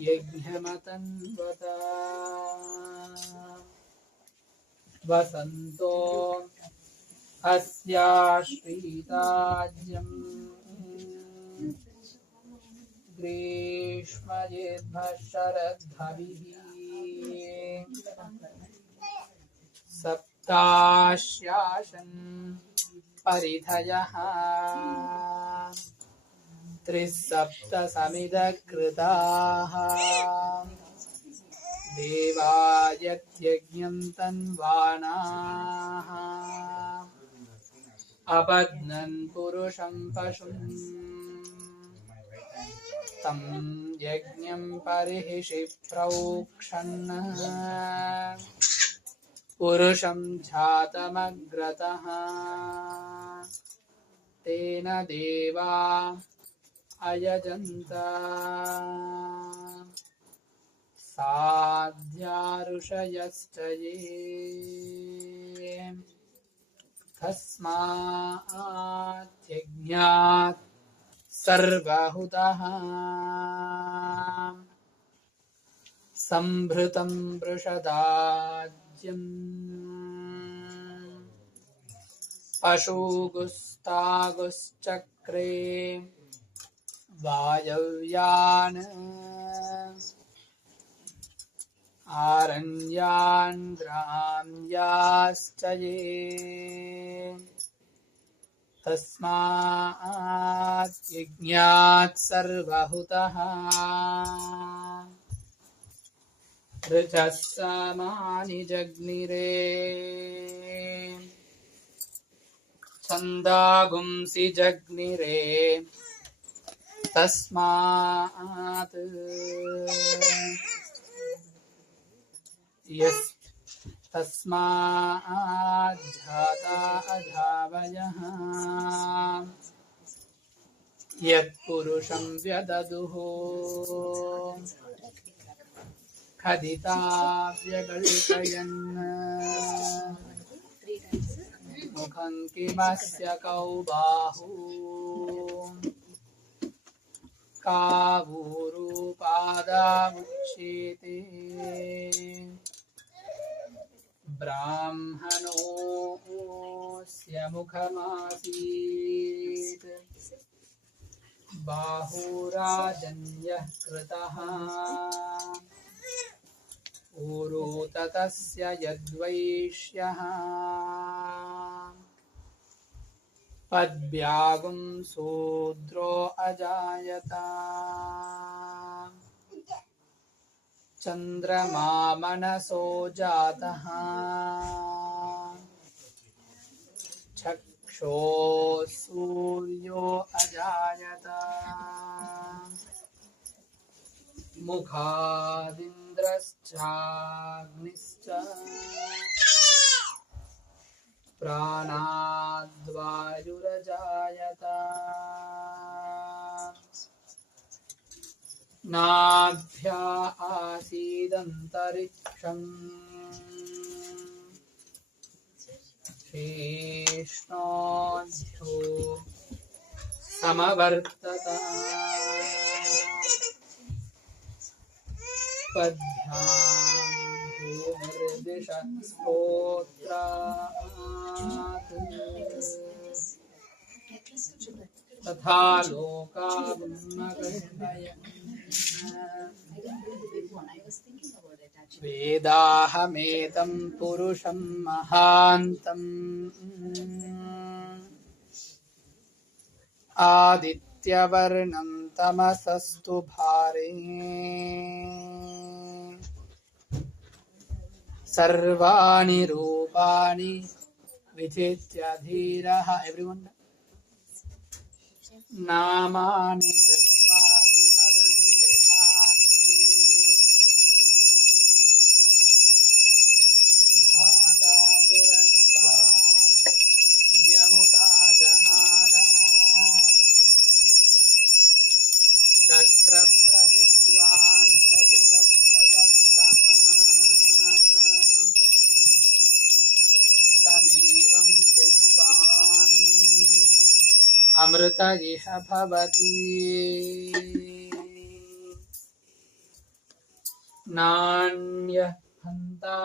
यज्ञमतन्वत वसन्तो अस्याश्रिताज्यम् ग्रीष्मयेद्भशरद्भविः सप्ताश्यासन् परिधयः त्रिसप्तसमिदकृताः देवा यज्ञं तन्वानाः अपद्नन् पुरुषं पशुम् तं यज्ञं परिहिषि प्रोक्षन् पुरुषं जातमग्रतः तेन देवा अयजन्त साध्या ये तस्मात् यज्ञात् सर्वहुतः संभृतं वृषदाज्यम् पशुगुस्तागुश्चक्रे वायव्यान् आरण्यान् ग्राम्याश्च ये तस्मात् यज्ञात् सर्वहुतः ऋचः समानि जग्निरे छन्दागुंसि जग्निरे तस्मात् यस् तस्माज्जाता अजावयः यत्पुरुषं व्यददुः खदिता व्यगल्पयन् मुखं किमस्य कौ बाहू कावूरुपादामुच्येते ब्राह्मणोऽस्य मुखमासीत् बाहुराजन्यः कृतः ऊरो ततस्य यद्वैश्यः पद्भ्यागुं शूद्रो अजायत चन्द्रमा मनसो जातः चक्षुः सूर्यो अजायत मुखादिन्द्रश्चाग्निश्च प्राणाद्वायुरजायत नाभ्या आसीदन्तरिक्षम् शेषोऽध्यो समवर्तत पद्भ्यां भूमिर्दिशस्तोत्रात् तथा लोकावुन्मगर्भयन् वेदाहमेतं पुरुषं महान्तम् आदित्यवर्णं तमसस्तु भारे सर्वाणि रूपाणि विचित्य धीरः एवरीवन नामानि कृत्वा विवदन् यथास्ते धाता पुरस्तात् द्यमुता जहार शक्रप्रविद्वान् प्रदिशत्सतस्रः तमेवं विद्वान् अमृत इह भवति नान्यः हन्ता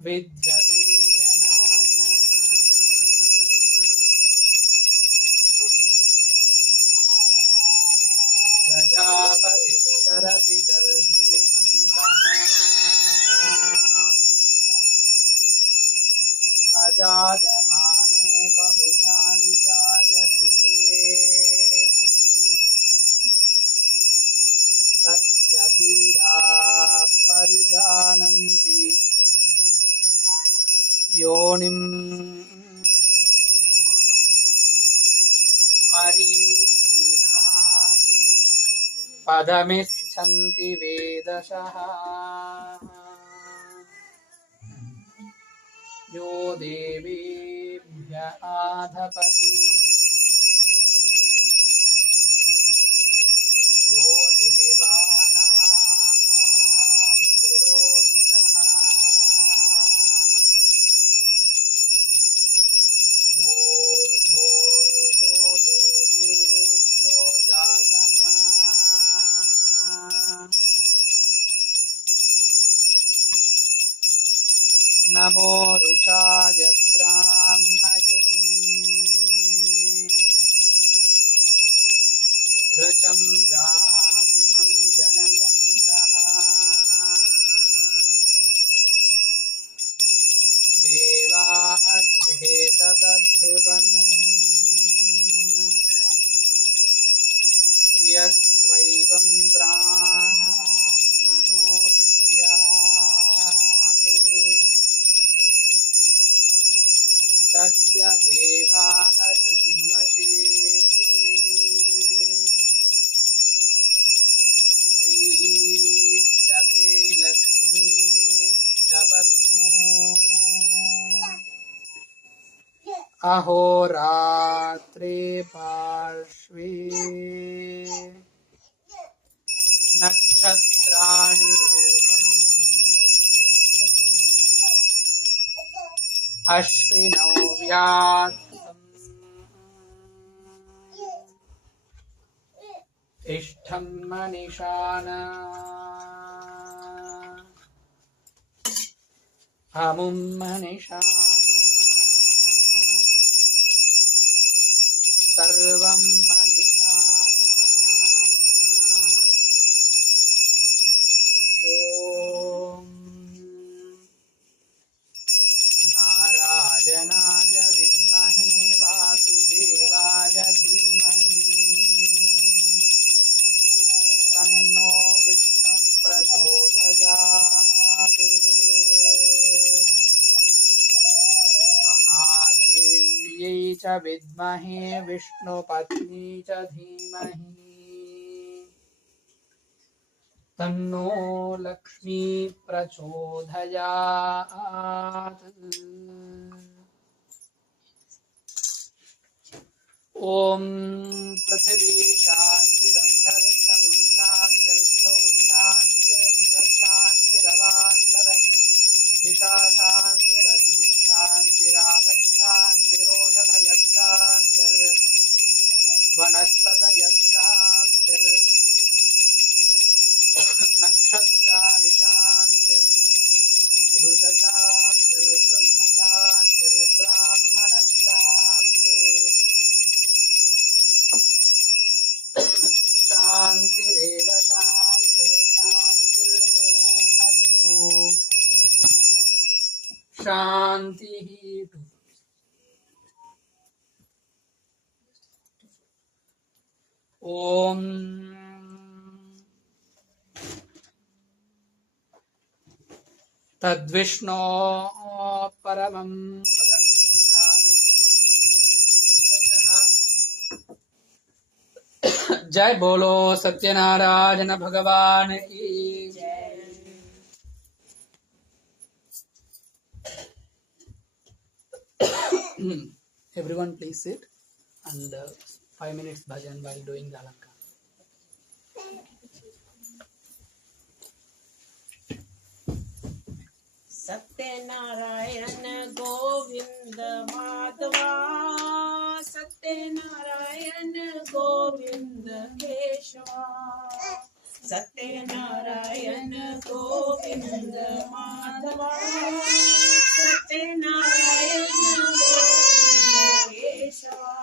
विद्यते जनाय प्रजापतिश्चरति गर्भे अन्तः अजायमानो बहुधा विजायते तस्य धीराः परिजानन्ति योनिं मरीचीनां पदमिच्छन्ति वेदशः यो देवेभ्य आधपति यो देवानां पुरोहितः ऊर्ध्वो यो देवेभ्यो जातः नमो रुचाय ब्राह्मये ऋचं ब्राह्मं जनयन्तः देवा अग्रे ततब्रुवन् यस्त्वैवं ब्राह्मणो विद्यात् तस्य देवा अशंवशे अहोरात्रे पार्श्वे नक्षत्राणि रूपम् अश्विनौ व्यात्तम् तिष्ठन् मनिषाना अमुं मनिषाना सर्वं मनिषाना ॐ नारायणाय विद्महे वासुदेवाय धीमहि तन्नो विष्णुः प्रचोदयात् महादेव्यै च विद्महे विष्णुपत्नी च धीमहि तन्नो लक्ष्मी प्रचोदयात् ॐ पृथिवी शान्तिरन्तरिक्षं शान्तिर्धौ शान्तिरधिशान्तिरवान्तरधिषा शान्तिरग्निः शान्तिरापः शान्तिरोषधयः शान्तिर्वनस्पतयः शान्तिर्नक्षत्राणि शान्तिर्पुरुषशान्तिर्ब्रह्म शान्तिर्ब्राह्मणः शान्तिरेव शान्तिर्मे अस्तु शान्तिः ॐ तद्विष्णो परमं पदं सदा पश्यन्ति जय बोलो सत्यनारायण भगवान की जय। Everyone please sit and 5 minutes bhajan while doing the alakka. Satyanarayan Govind Madhava Satyanarayan Govind Keshwa Satyanarayan Govind Madhava Satyanarayan Govind Keshwa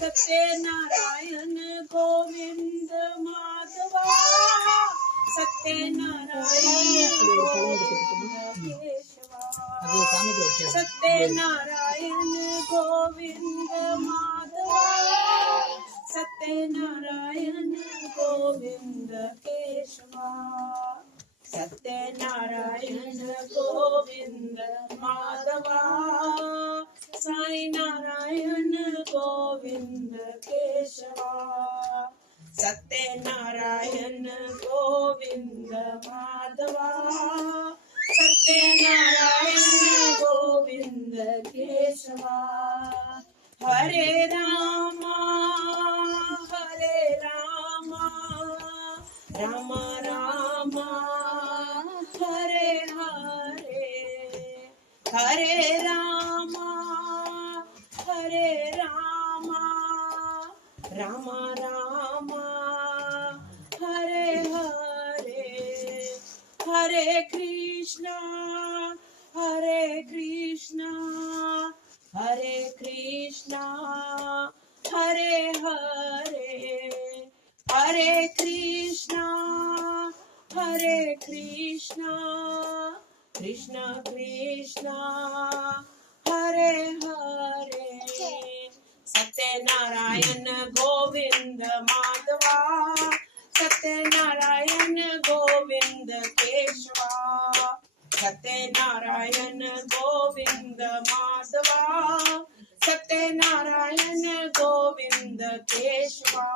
Satyanarayan Govind Madhava Satyanarayan Govind Keshwa Satyanarayan Govind Madhava Satyanarayan Govind Keshwa Satyanarayan Govind Madhava Sai Narayan Govind Keshwa Satyanarayan Govind Madhava Satyanarayan Govind Keshwa Hare Rama Ram Rama Hare Hare Hare Rama Ram Rama Hare Hare Hare Krishna Hare Krishna Hare Krishna Hare Hare Hare Krishna Krishna Krishna Hare Hare Satyanarayan Govind Madhava Satyanarayan Govind Keshwa Satyanarayan Govind Madhava Satyanarayan Govind Keshwa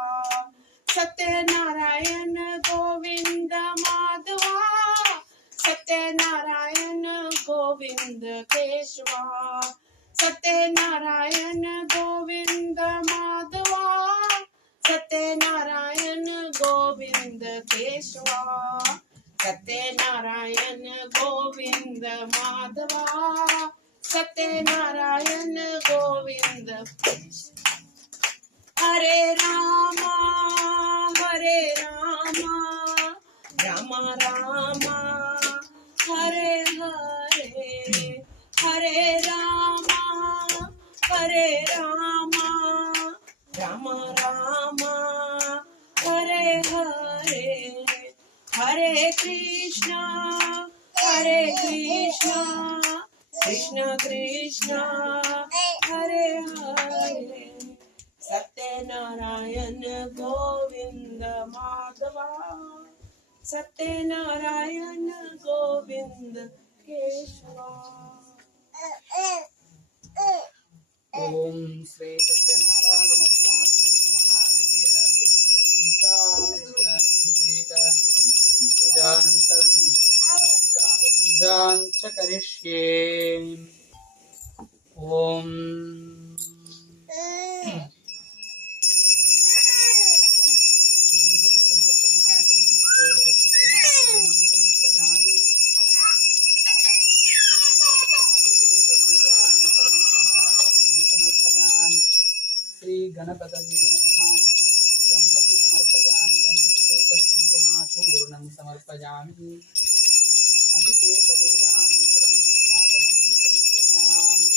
Satyanarayan Govind Madhava Satyanarayan Govind Keshwa Sathyanarayana Govinda Madhava, Sathyanarayana Govinda Keshava, Sathyanarayana Govinda Madhava, Sathyanarayana Govinda Keshava. Hare Rama, Hare Rama, Rama Rama, Hare Hare, Hare Rama, Hare Rama, Rama Rama, Hare Hare, Hare Krishna, Hare Krishna, Krishna Krishna, Hare Hare. Sathyanarayana Govinda Madhava, Sathyanarayana Govinda Keshava. Om Sri Satyanarayana Swami Mahadevya Pujan cha karishye. Om Sri Ganapataye Namaha. Gandham samarpayami, gandhasyopai kumkumachurnam samarpayami. Abhisheka pujanantaram bhajamanam samarpayami.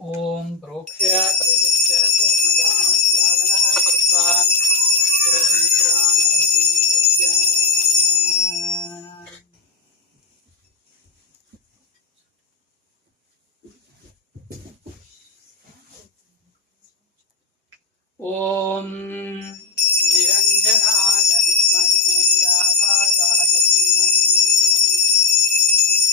Om Prokshya Parijitya Koranadana Slavana Krishvan Surasmudran Abhijitya. Om Niranjanaaya Vidmahe Nirabhasaya Dhimahi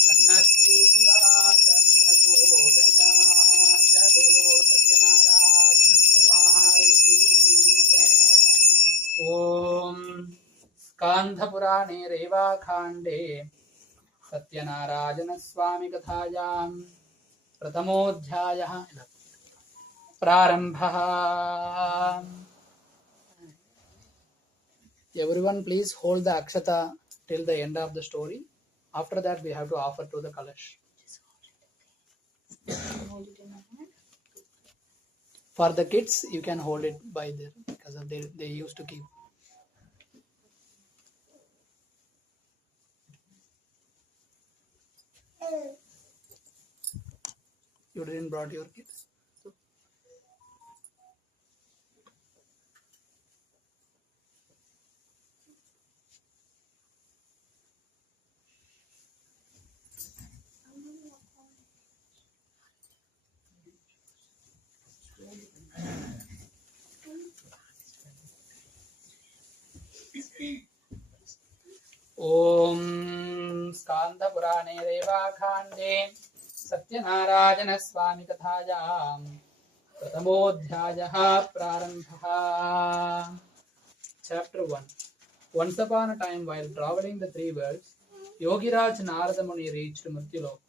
Tanna Srinivasa Prachodayat. Jai Bolo Satyanarayana Bhagwan Ki Jai. Om Skandha Purane Reva Khande Satyanarayana Swami Kathayam Pratamodhyayah Prarambha. Everyone please hold the akshata till the end of the story. After that we have to offer to the Kalash. For the kids you can hold it by there because of they used to keep. You didn't brought your kids. Om Skanda Purane Reva Khande Satyanarayana Swami Kathayam Pratamodhyayah Prarambha. Chapter 1. Once upon a time, while traveling the three worlds, Yogiraj Narada Muni reached Mrityulok.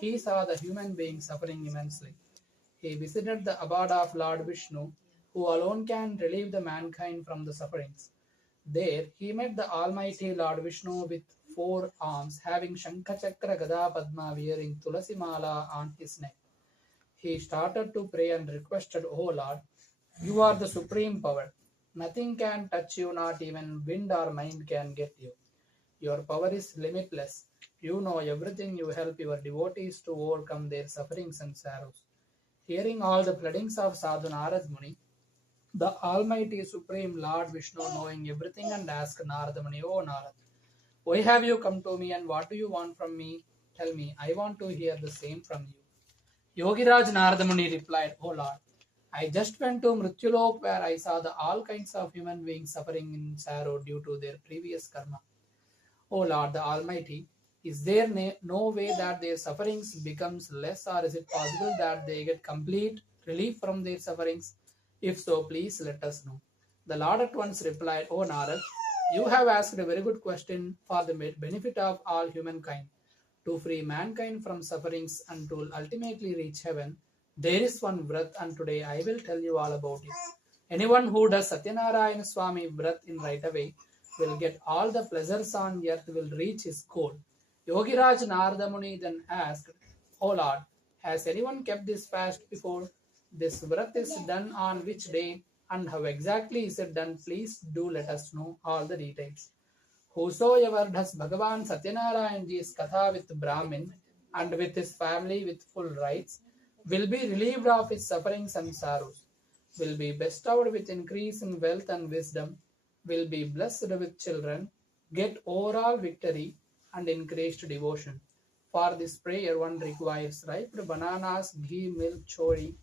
He saw the human beings suffering immensely. He visited the abode of Lord Vishnu, who alone can relieve the mankind from the sufferings. There, he met the Almighty Lord Vishnu with 4 arms, having Shankachakra Gada Padma wearing Tulasi Mala on his neck. He started to pray and requested, O Lord, you are the supreme power. Nothing can touch you, not even wind or mind can get you. Your power is limitless. You know everything. You help your devotees to overcome their sufferings and sorrows. Hearing all the pleadings of Sadhu Narad Muni, the Almighty Supreme Lord Vishnu, knowing everything, and asked Narada Muni, O Narad, why have you come to me and what do you want from me? Tell me, I want to hear the same from you. Yogiraj Narada Muni replied, O Lord, I just went to Mrityulok where I saw all kinds of human beings suffering in sorrow due to their previous karma. O Lord the Almighty, is there no way that their sufferings becomes less, or is it possible that they get complete relief from their sufferings? If so, please let us know. The Lord at once replied, O Narad, You have asked a very good question for the benefit of all humankind. To free mankind from sufferings and to ultimately reach heaven, there is one vrat, and today I will tell you all about it. Anyone who does Sathyanarayana Swami vrat in right away will get all the pleasures on earth, will reach his goal. Yogiraj Narada Muni then asked, O Lord, has anyone kept this fast before? This vrat is done on which day and how exactly is it done? Please do let us know all the details. Whosoever does Bhagavan Satyanarayanji's Katha with Brahmin and with his family with full rights will be relieved of his sufferings and sorrows, will be bestowed with increase in wealth and wisdom, will be blessed with children, get overall victory and increased devotion. For this prayer, one requires ripe bananas, ghee, milk, chori.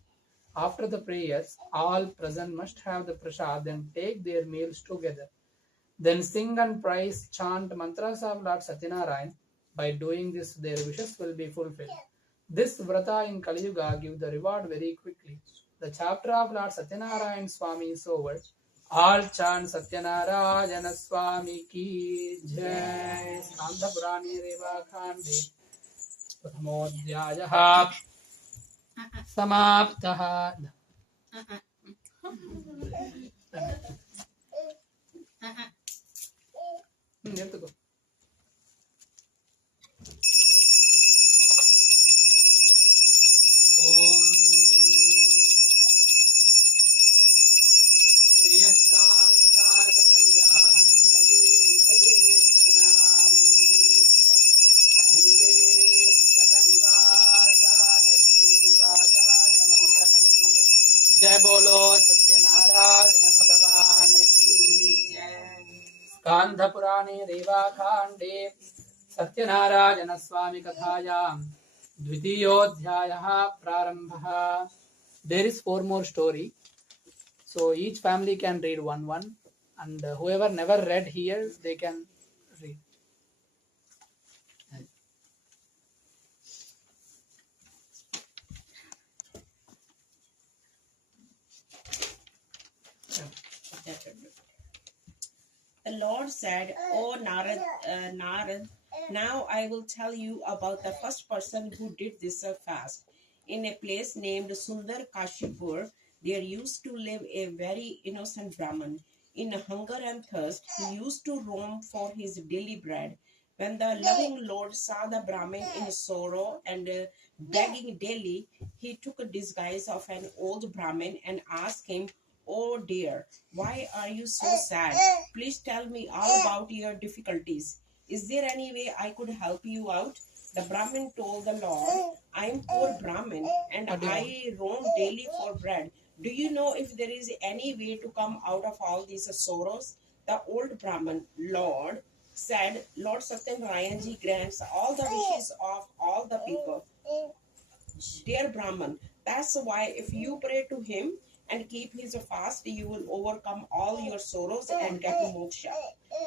After the prayers, all present must have the prasad and take their meals together. Then sing and praise, chant mantras of Lord Satyanarayan. By doing this, their wishes will be fulfilled. This vrata in Kali Yuga give the reward very quickly. The chapter of Lord Satyanarayan Swami is over. All chant Satyanarayana Swami ki jai. Skandha Purani Reva Khande Pramodhyayaha Samaptaha. Nirtuko. Om Priyaskantaja Kalyan Jayirthinam Sri Venkateswara Temple. Jai Bolo Satyanarayana Bhagavan ki Jai. Skandha Purane Reva Khande Satyanarayana Swami Kathayam Dvitiyodhyayaha Prarambha. There is 4 more story. So each family can read one, and whoever never read here, they can read. The Lord said, "O Narad, now I will tell you about the first person who did this fast. In a place named Sundar Kashipur, there used to live a very innocent Brahmin. In hunger and thirst, he used to roam for his daily bread. When the loving Lord saw the Brahmin in sorrow and begging daily, he took a disguise of an old Brahmin and asked him, 'Oh dear, why are you so sad? Please tell me all about your difficulties. Is there any way I could help you out?' The Brahmin told the Lord, 'I am poor Brahmin and I roam daily for bread. Do you know if there is any way to come out of all these sorrows?' The old Brahmin, Lord, said, 'Lord Sathyanarayanji grants all the wishes of all the people. Dear Brahman, that's why if you pray to him and keep his fast, you will overcome all your sorrows and get moksha.'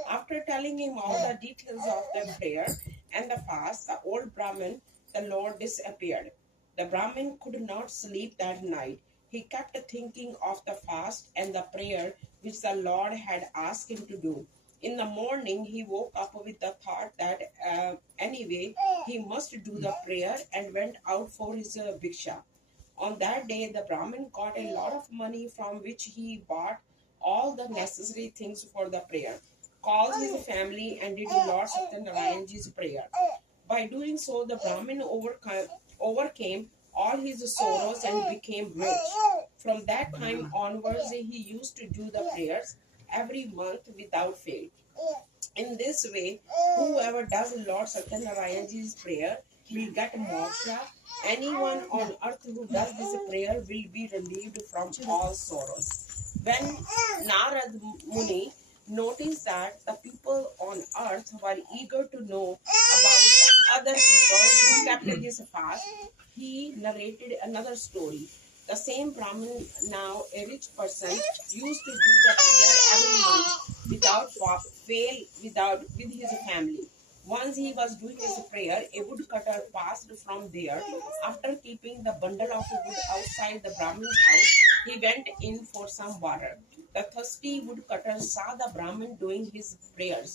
After telling him all the details of the prayer and the fast, the old Brahmin, the Lord, disappeared. The Brahmin could not sleep that night. He kept thinking of the fast and the prayer which the Lord had asked him to do. In the morning, he woke up with the thought that anyway, he must do the prayer and went out for his bhiksha. On that day, the Brahmin got a lot of money from which he bought all the necessary things for the prayer, called his family, and did Lord Satyanarayanji's prayer. By doing so, the Brahmin overcame all his sorrows and became rich. From that time onwards, he used to do the prayers every month without fail. In this way, whoever does Lord Satyanarayanji's prayer will get moksha. Anyone on earth who does this prayer will be relieved from all sorrows. When Narad Muni noticed that the people on earth were eager to know about other people who kept this fast, he narrated another story. The same Brahmin, now a rich person, used to do the prayer every month without fail with his family. Once he was doing his prayer, a woodcutter passed from there. After keeping the bundle of wood outside the Brahmin's house, he went in for some water. The thirsty woodcutter saw the Brahmin doing his prayers.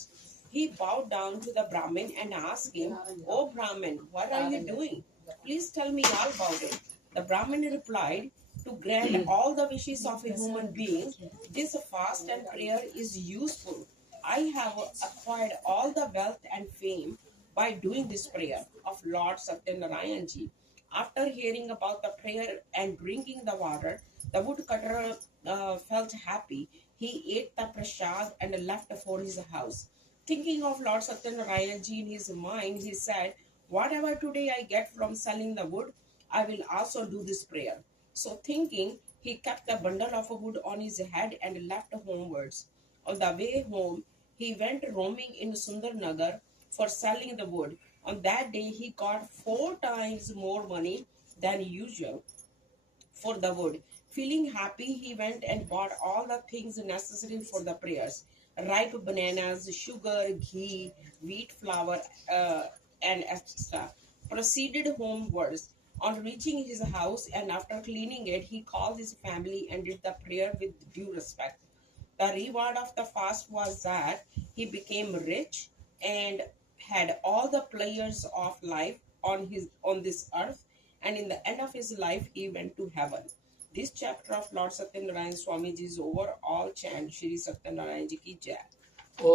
He bowed down to the Brahmin and asked him, "Oh Brahmin, what are you doing? Please tell me all about it." The Brahmin replied, "To grant all the wishes of a human being, this fast and prayer is useful. I have acquired all the wealth and fame by doing this prayer of Lord Sathyanarayana ji." After hearing about the prayer and drinking the water, the woodcutter felt happy. He ate the prasad and left for his house. Thinking of Lord Sathyanarayana ji in his mind, he said, "Whatever today I get from selling the wood, I will also do this prayer." So thinking, he kept the bundle of wood on his head and left homewards. On the way home, he went roaming in Sundarnagar for selling the wood. On that day, he got 4 times more money than usual for the wood. Feeling happy, he went and bought all the things necessary for the prayers: ripe bananas, sugar, ghee, wheat flour, and etc. Proceeded homewards. On reaching his house and after cleaning it, he called his family and did the prayer with due respect. The reward of the fast was that he became rich and had all the pleasures of life on this earth, and in the end of his life he went to heaven. This chapter of Lord Sathyanarayana Swamiji is over. All chant Shri Sathyanarayana Ji ki Jai.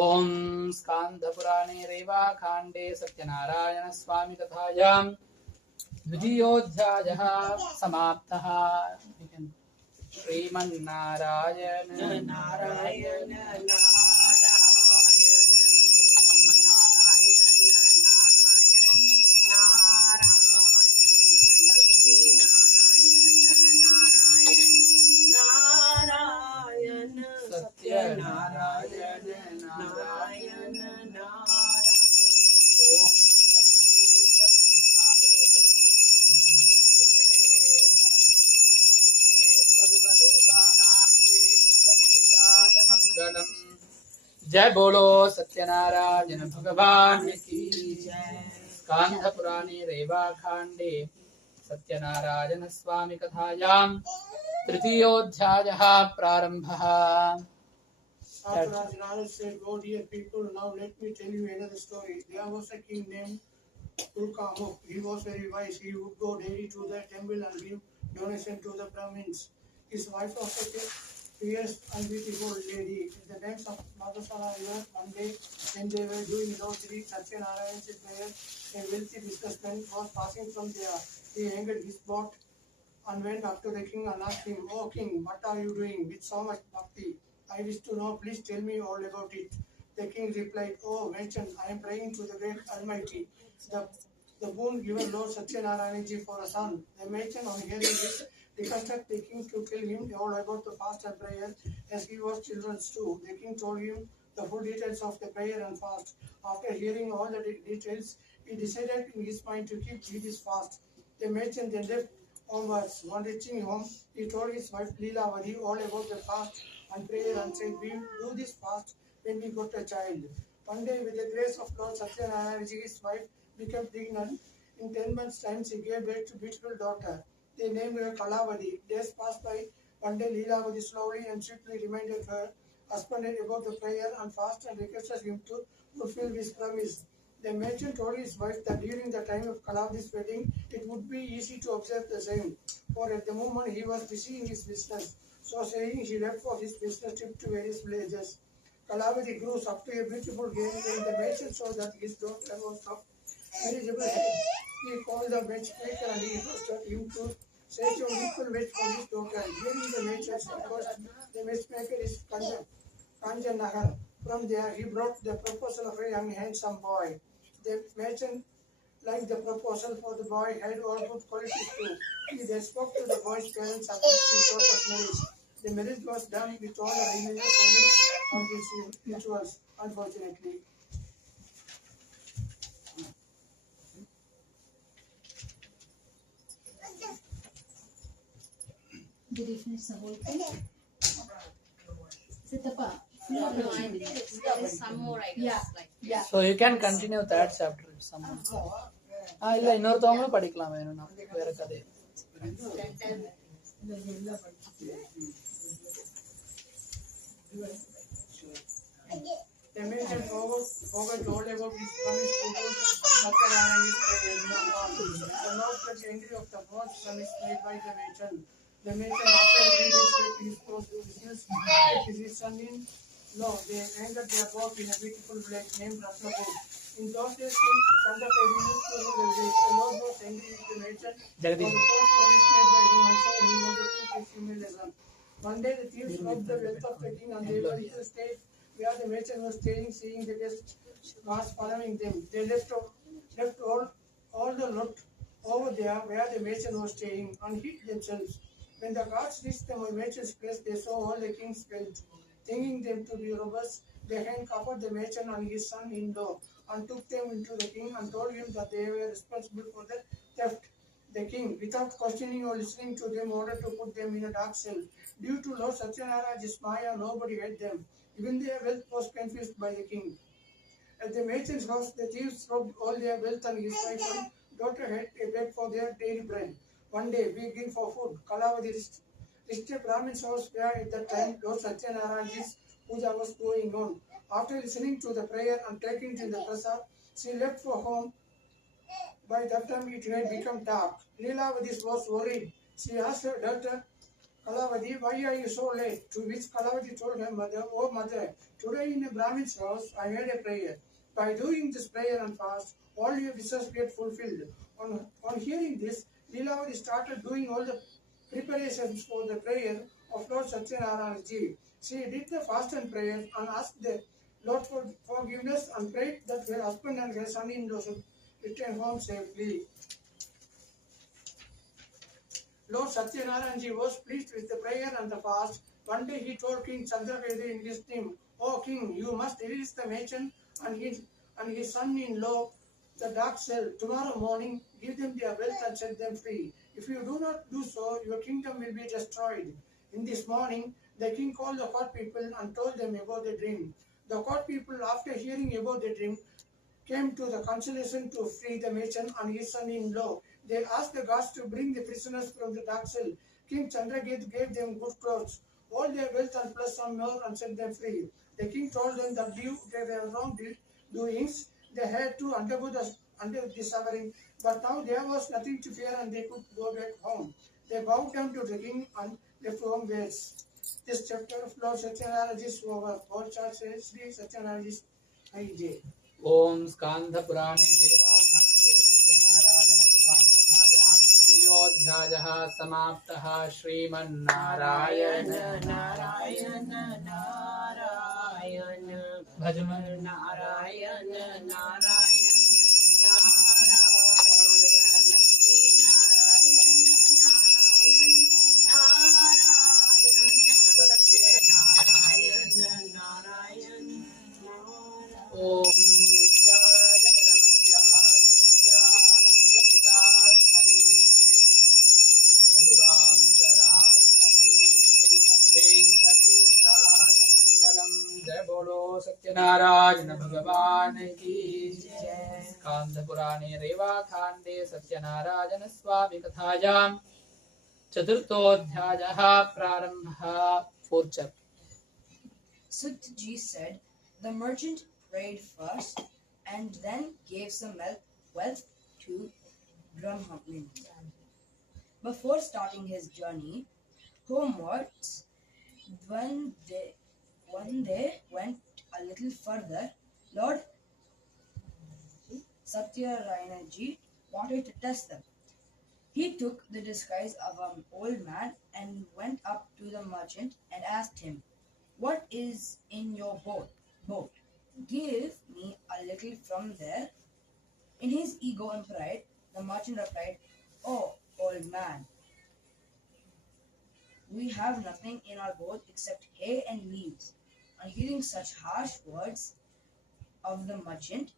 Om Skanda Purane Reva Khande Satyanarayana Swami Kathayam Dvijayodhyayaha Samaptaha. Sriman Narayana Narayana Satyanarayana Narayana Narayana. Om जय बोलो सत्यनारायण भगवान की जय। स्कांद पुराणे रेवा खांडे सत्यनारायण स्वामी कथायां तृतीयोऽध्यायः प्रारम्भः। Sathyanarayana said, "Oh dear people, now let me tell you another story. There was a king named Tulkamuk. He was very wise. He would go daily to the temple and give donation to the Brahmins. His wife was a fierce and beautiful lady. In the times of Madhusana, one day when they were doing rosary, Sathyanarayana's prayer, a wealthy businessman was passing from there. He angered his boat and went up to the king and asked him, "Oh king, what are you doing with so much bhakti? I wish to know, please tell me all about it." The king replied, "Oh merchant, I am praying to the great Almighty, the boon given Lord Sathyanarayana ji for a son." The merchant, on hearing this, requested the king to tell him all about the fast and prayer, as he was children's too. The king told him the full details of the prayer and fast. After hearing all the details, he decided in his mind to keep this fast. The merchant then left onwards. On reaching home, he told his wife Leelavati all about the fast and prayer and said, "We will do this fast when we got a child." One day, with the grace of Lord Sathyanarayana, his wife became pregnant. In 10 months' time, she gave birth to a beautiful daughter. They named her Kalavati. Days passed by. One day, Leelavati slowly and sweetly reminded her husband about the prayer and fast and requested him to fulfill his promise. The merchant told his wife that during the time of Kalavati's wedding, it would be easy to observe the same, for at the moment he was busy in his business. So saying, he left for his business trip to various villages. Kalavati grew up to a beautiful girl, and the merchant saw that his daughter was of marriageable age. He called the matchmaker and he requested him to search an equal match for his daughter. Hearing the merchant's request, the matchmaker is Kanjanahar. From there, he brought the proposal of a young handsome boy. The merchant liked the proposal, for the boy had all good qualities too. He then spoke to the boy's parents about his daughter's marriage. The marriage was done with all the readiness and his rituals, unfortunately. Did you finish the whole thing? Sitapa. No, I think there is some more, I guess. Yeah. So you can continue that chapter if someone. இல்ல இன்னொருத்தவங்களும் படிக்கலாம் வேணும்னா வேற கதை. The merchant forgot all about his promise to do Sathyanarayana and his prayer. The Lord got angry of the false promise made by the merchant. The merchant, after 3 days, left his business with his son-in-law. They anchored their boat in a beautiful lake named Ratnapur. In those days, King Chandrapur used to rule the village. The Lord was angry with the merchant for the false promise made by him also. He wanted to teach him a lesson. One day, the thieves robbed the wealth of the king and they went to the state where the merchant was staying, seeing the guests was following them. They left all the loot over there where the merchant was staying and hid themselves. When the guards reached the merchant's place, they saw all the king's wealth. Thinking them to be robbers, they handcuffed the merchant and his son-in-law and took them into the king and told him that they were responsible for the theft. The king, without questioning or listening to them, ordered to put them in a dark cell. Due to Lord Sathyanarayana's Maya, nobody heard them. Even their wealth was confused by the king. At the merchant's house, the thieves robbed all their wealth and his wife and daughter had a bed for their daily bread. One day, begging for food, Kalavati reached a Brahmin's house where at that time Lord Sathyanarayana's Puja was going on. After listening to the prayer and taking in the prasad, she left for home. By that time, it had become dark. Leelavati was worried. She asked her daughter, Kalavati, why are you so late? To which Kalavati told her mother, oh mother, today in a Brahmin's house I had a prayer. By doing this prayer and fast, all your wishes get fulfilled. On hearing this, Leelavati started doing all the preparations for the prayer of Lord Sathyanarayana Ji. She did the fast and prayer and asked the Lord for forgiveness and prayed that her husband and her son-in-law should return home safely. Lord Sathyanarayana was pleased with the prayer and the fast. One day he told King Chandraketu in his name, O king, you must release the merchant and his son-in-law the dark cell. Tomorrow morning, give them their wealth and set them free. If you do not do so, your kingdom will be destroyed. In this morning, the king called the court people and told them about the dream. The court people, after hearing about the dream, came to the consolation to free the merchant and his son-in-law. They asked the guards to bring the prisoners from the dark cell. King Chandraketu gave them good clothes, all their wealth and plus some more and set them free. The king told them that due to their wrongdoings, they had to undergo the suffering, but now there was nothing to fear and they could go back home. They bowed down to the king and left homewards. This chapter of Lord Sathyanarayana is over. God shall say, Sri Sathyanarayana Jai. ओम स्कांध पुराणे देवाकांडे सत्यनारायण स्वामी कथायां तृतीयोऽध्यायः समाप्तः श्रीमन्नारायण नारायण नारायण भजमन नारायण नारायण नारायण लक्ष्मी नारायण नारायण सत्यनारायण नारायण ओम नित्याय निरवध्याय सत्यानन्दचिदात्मने सर्वान्तरात्मने श्रीमद्वेङ्कटेशाय मङ्गलम्। जय बोलो सत्यनारायण भगवान की जय। स्कान्धपुराणे रेवाकाण्डे सत्यनारायण स्वामी कथायां चतुर्थोऽध्यायः प्रारम्भः। Fourth chapter. Sutji said, the merchant prayed first and then gave some wealth to Brahmin. Before starting his journey homewards, when they went a little further, Lord Sathyanarayana wanted to test them. He took the disguise of an old man and went up to the merchant and asked him, what is in your boat? Give me a little from there. In his ego and pride, the merchant replied, oh, old man, we have nothing in our boat except hay and leaves. On hearing such harsh words of the merchant,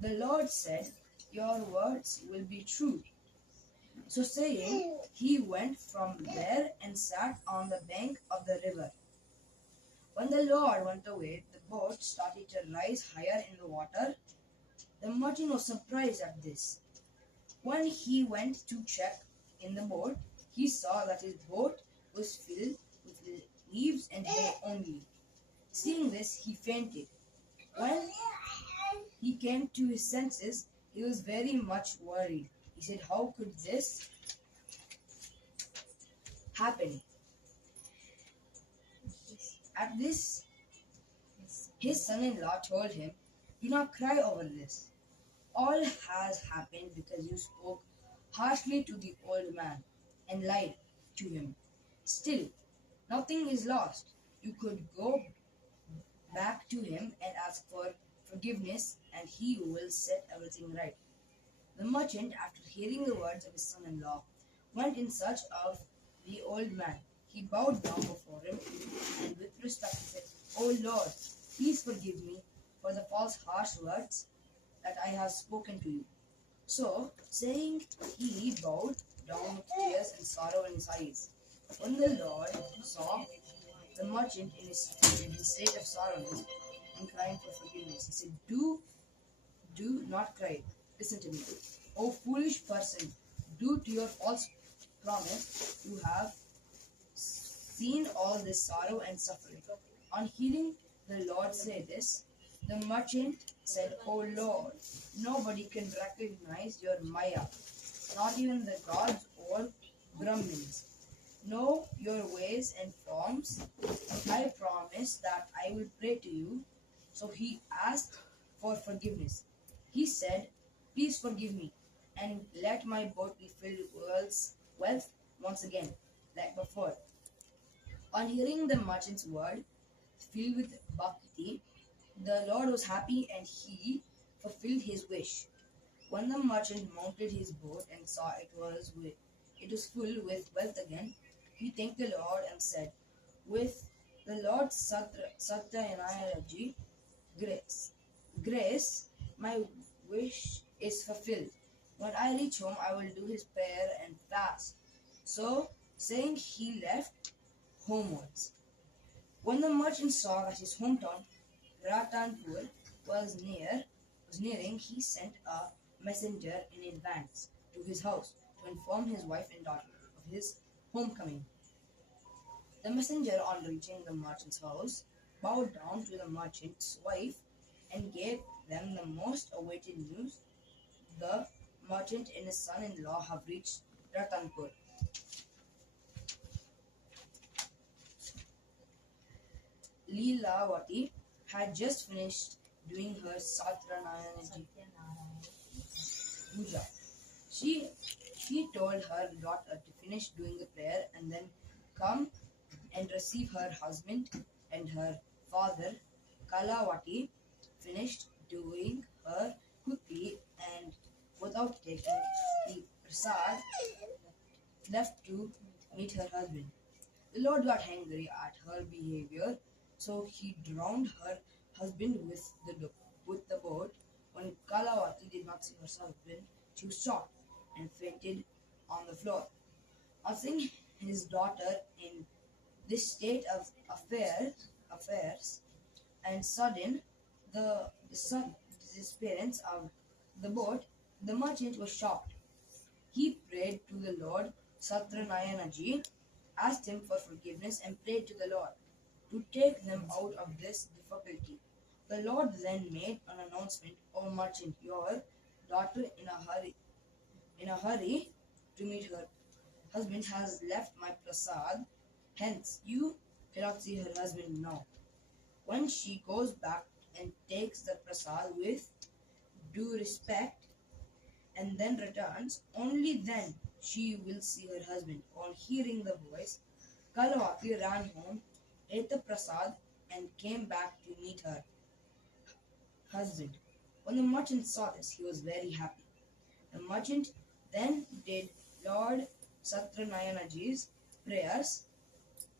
the Lord said, your words will be true. So saying, he went from there and sat on the bank of the river. When the Lord went away, the boat started to rise higher in the water. The merchant was surprised at this. When he went to check in the boat, he saw that his boat was filled with leaves and hay only. Seeing this, he fainted. When he came to his senses, he was very much worried. He said, "How could this happen?" At this, his son-in-law told him, "Do not cry over this. All has happened because you spoke harshly to the old man and lied to him. Still, nothing is lost. You could go back to him and ask for forgiveness, and he will set everything right." The merchant, after hearing the words of his son-in-law, went in search of the old man. He bowed down before him and with respect he said, "O Lord, please forgive me for the false harsh words that I have spoken to you." So saying, he bowed down with tears and sorrow in his eyes. When the Lord saw the merchant in his state of sorrow and crying for forgiveness, he said, Do not cry. Listen to me. O foolish person, due to your false promise, you have seen all this sorrow and suffering. On hearing the Lord say this, the merchant said, "O Lord, nobody can recognize your Maya, not even the gods or Brahmins. Know your ways and forms. I promise that I will pray to you." So he asked for forgiveness. He said, "Please forgive me and let my boat be filled with wealth once again, like before." On hearing the merchant's word, filled with bhakti, the Lord was happy and he fulfilled his wish. When the merchant mounted his boat and saw it was full with wealth again, he thanked the Lord and said, "With the Lord Sathyanarayana grace, my wish is fulfilled. When I reach home, I will do his prayer and fast." So saying, he left homewards. When the merchant saw that his hometown, Ratanpur, was nearing, he sent a messenger in advance to his house to inform his wife and daughter of his homecoming. The messenger, on reaching the merchant's house, bowed down to the merchant's wife and gave them the most awaited news. The merchant and his son-in-law have reached Ratanpur. Leelavati had just finished doing her Sathyanarayana Puja. She told her daughter to finish doing the prayer and then come and receive her husband and her father. Kalavati finished doing her quickly and without taking the prasad left to meet her husband. The Lord got angry at her behavior, so he drowned her husband with the boat. When Kalavati did not see her husband, she was shocked and fainted on the floor. On seeing his daughter in this state of affairs and sudden the disappearance of the boat, the merchant was shocked. He prayed to the Lord Sathyanarayana, asked him for forgiveness and prayed to the Lord to take them out of this difficulty. The Lord then made an announcement, "O merchant, your daughter in a hurry to meet her husband has left my prasad, hence you cannot see her husband now. When she goes back and takes the prasad with due respect and then returns, only then she will see her husband." On hearing the voice, Kalavati ran home, ate the prasad, and came back to meet her husband. When the merchant saw this, he was very happy. The merchant then did Lord Sathyanarayana's prayers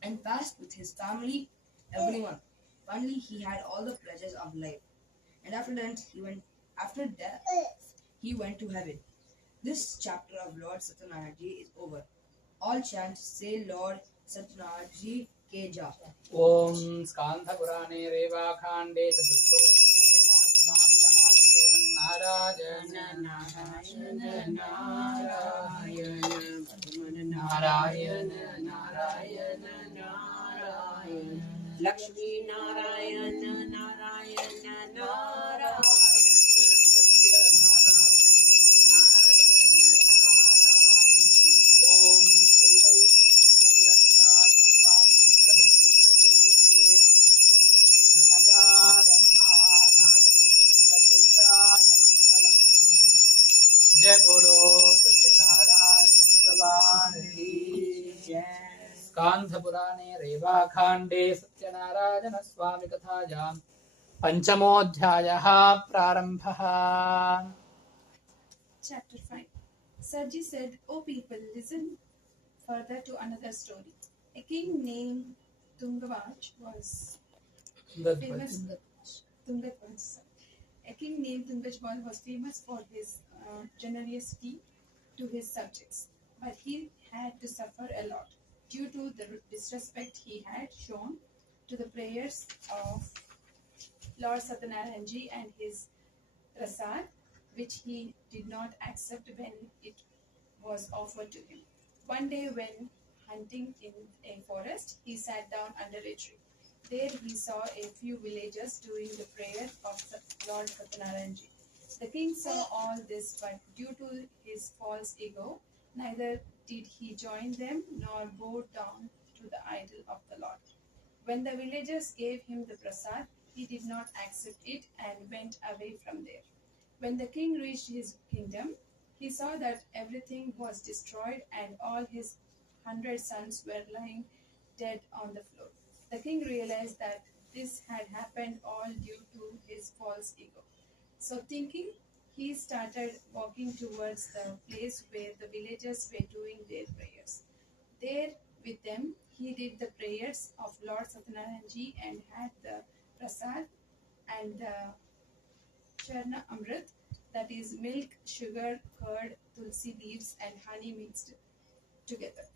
and fast with his family every month. Finally, he had all the pleasures of life, and after death, he went to heaven. This chapter of Lord Sathyanarayana is over. All chant, say Lord Sathyanarayana ke ja. Om Skandha Purane Revakhande Chaturthottha Sriman Narayana Narayana Narayana Narayana Lakshmi Narayana Narayana Narayana Om Sri Venkateswara Swami Jai Bolo Sathyanarayana Bhagavan ki Jai. Skandha Purane Reva Khande Sathyanarayana Swami Kathayam Panchamodhyayaha Prarambhaha. Chapter 5. Saji said, O people, listen further to another story. A king named Tungavaj was famous. Tungatvaj, sorry. A king named Tungajwal was famous for his generosity to his subjects, but he had to suffer a lot due to the disrespect he had shown to the prayers of Lord Sathyanarayana and his prasad, which he did not accept when it was offered to him. One day, when hunting in a forest, he sat down under a tree. There he saw a few villagers doing the prayer of Lord Sathyanarayana. The king saw all this, but due to his false ego, neither did he join them nor bow down to the idol of the Lord. When the villagers gave him the prasad, he did not accept it and went away from there. When the king reached his kingdom, he saw that everything was destroyed and all his 100 sons were lying dead on the floor. The king realized that this had happened all due to his false ego. So thinking, he started walking towards the place where the villagers were doing their prayers. There with them, he did the prayers of Lord Sathyanarayana and had the prasad and the Charna Amrit, that is milk, sugar, curd, tulsi leaves, and honey mixed together,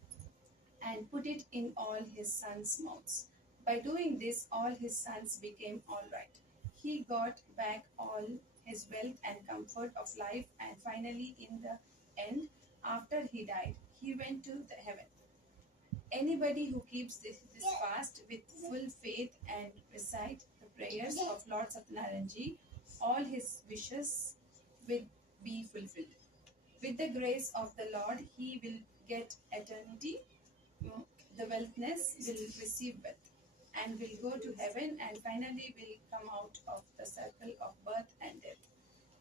and put it in all his sons' mouths. By doing this, all his sons became all right. He got back all his wealth and comfort of life, and finally, in the end, after he died, he went to the heaven. Anybody who keeps this fast with full faith and recite the prayers of Lord Sathyanarayana, all his wishes will be fulfilled. With the grace of the Lord, he will get eternity. The wealthness will receive wealth and will go to heaven and finally will come out of the circle of birth and death.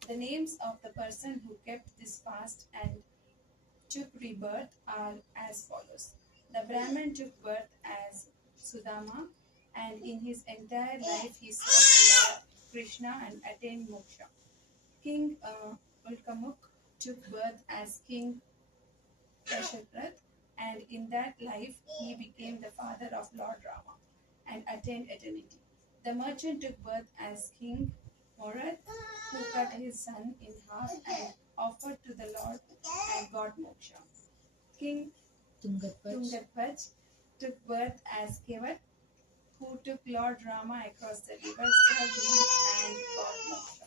The names of the person who kept this fast and took rebirth are as follows. The Brahman took birth as Sudama, and in his entire life he served the Lord Krishna and attained moksha. King Ulkamuk took birth as King Dasharat, and in that life he became the father of Lord Rama and attained eternity. The merchant took birth as King Morat, who cut his son in half and offered to the Lord and got moksha. King Tungatvaj took birth as Kevat, who took Lord Rama across the river, served him and got moksha.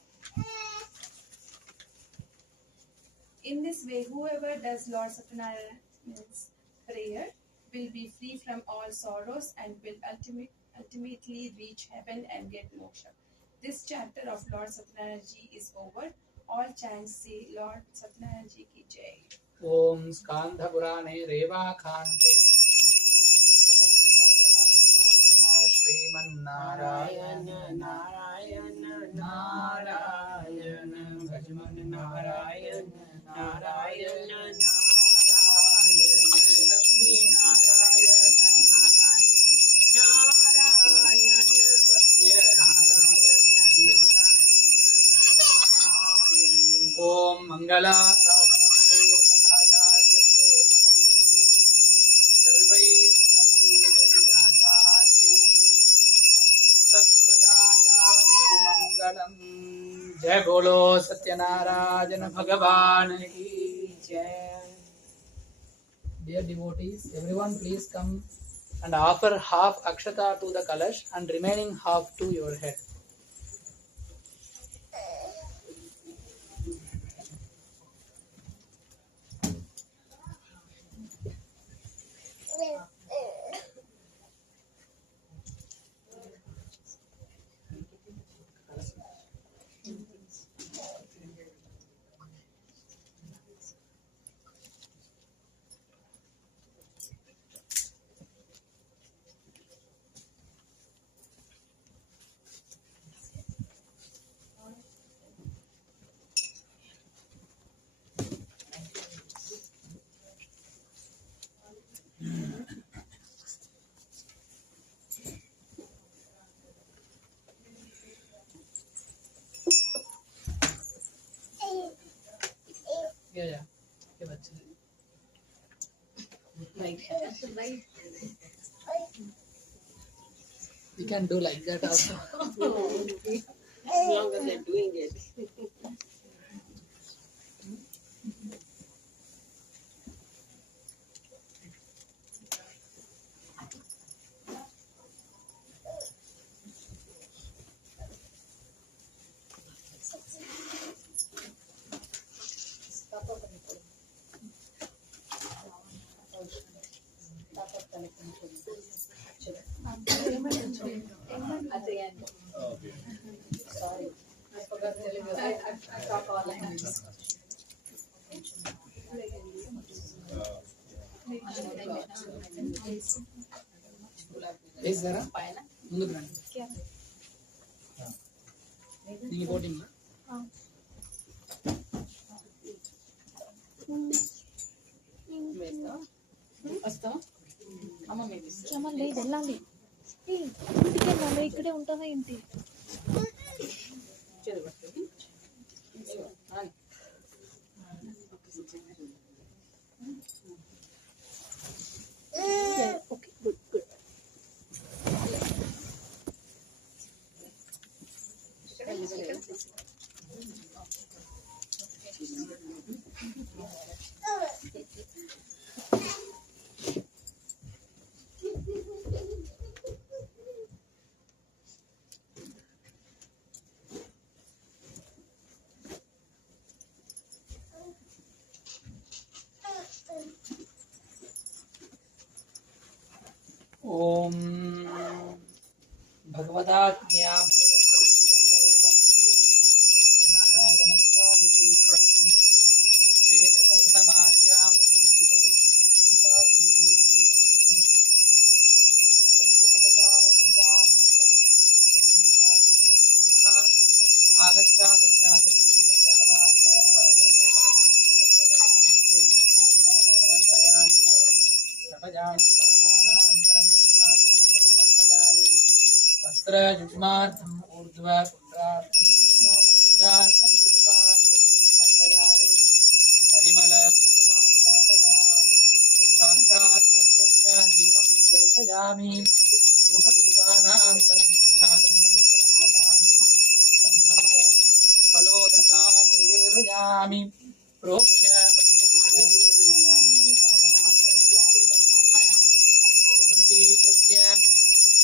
In this way, whoever does Lord Sathyanarayana's prayer will be free from all sorrows and will ultimately reach heaven and get moksha. This chapter of Lord Sathyanarayana is over. All chants say Lord Sathyanarayana ki jai. Om Skandha Purane Reva Khante Sriman Narayana Narayana Narayana Bhajman Narayana Narayana Narayana Lakshmi Narayana Narayana Sathyanarayana Narayana Om Mangala Jai Bolo Satyanarayana Bhagavan ki Jai. Dear devotees, everyone please come and offer half akshata to the kalash and remaining half to your head. Yeah. Yeah, actually. Right. We can do like that also. As long as they're doing it. At the end. Okay. Sorry. I forgot telling you. I talk all languages. Is there a ముందుకు రండి. నీకు voting వస్తావా అమ్మ మీకు లేదు వెళ్ళాలి ఇంటికి వెళ్ళాలి ఇక్కడే ఉంటావా ఏంటి ఓకే గుడ్ గుడ్ ఓం భగవదాజ్ఞా భగవత్పరంపర్యరూపం సత్యనారాయణస్వామికి విశేష పౌర్ణమాశ్యాం సువిదితం శ్రీరేణుకాదేవీ ప్రీత్యర్థం శ్రీషోడశోపచార పూజాం ప్రకరిష్యే శ్రీరేణుకాదేవీ నమః ఆగచ్చాగచ్చాగచ్చి సమర్పయామి స్నానానంతరం సిద్ధాగమనం సమర్పయామి వస్త్రయుగ్మార్థం ఊర్ధ్వ పుండ్రార్థం పూజార్థం పుష్పాంజలిం సమర్పయామి పరిమళ ధూపమాన్ స్థాపయామి సాక్షాత్ ప్రత్యక్ష దీపం దర్శయామి ధూపదీపానాంతరం సిద్ధాగమనం సమర్పయామి సంఘం చ ఫలోదకాన్ నివేదయామి ప్రోక్ష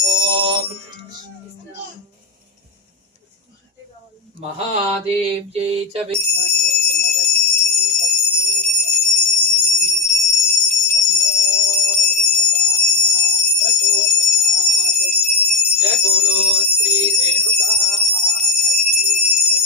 ఓం మహాదేవ్యై చ విద్మహే సమదగ్ని పత్ని పతిమహి తన్నో రేణుకాంబా ప్రచోదయాత్ జయ బోలో శ్రీ రేణుకా మాత కీ జయ.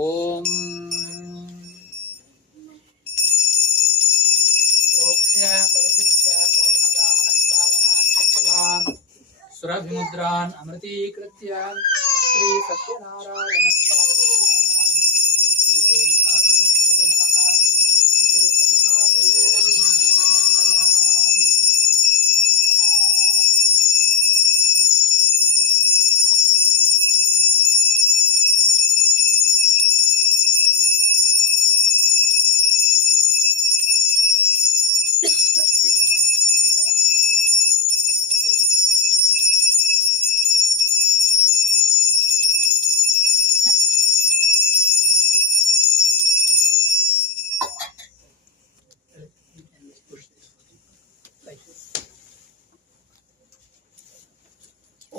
ఓం ప్రోక్ష్య పరిశిష్య పూర్ణదాహన ప్లావనాని కృత్వాం సురభిముద్రాన్ అమృతీకృత్య శ్రీ సత్యనారాయణ స్వామినే నమః శ్రీ రేణుకాదేవ్యై నమః విశేష మహానైవేద్యం సమర్పయామి.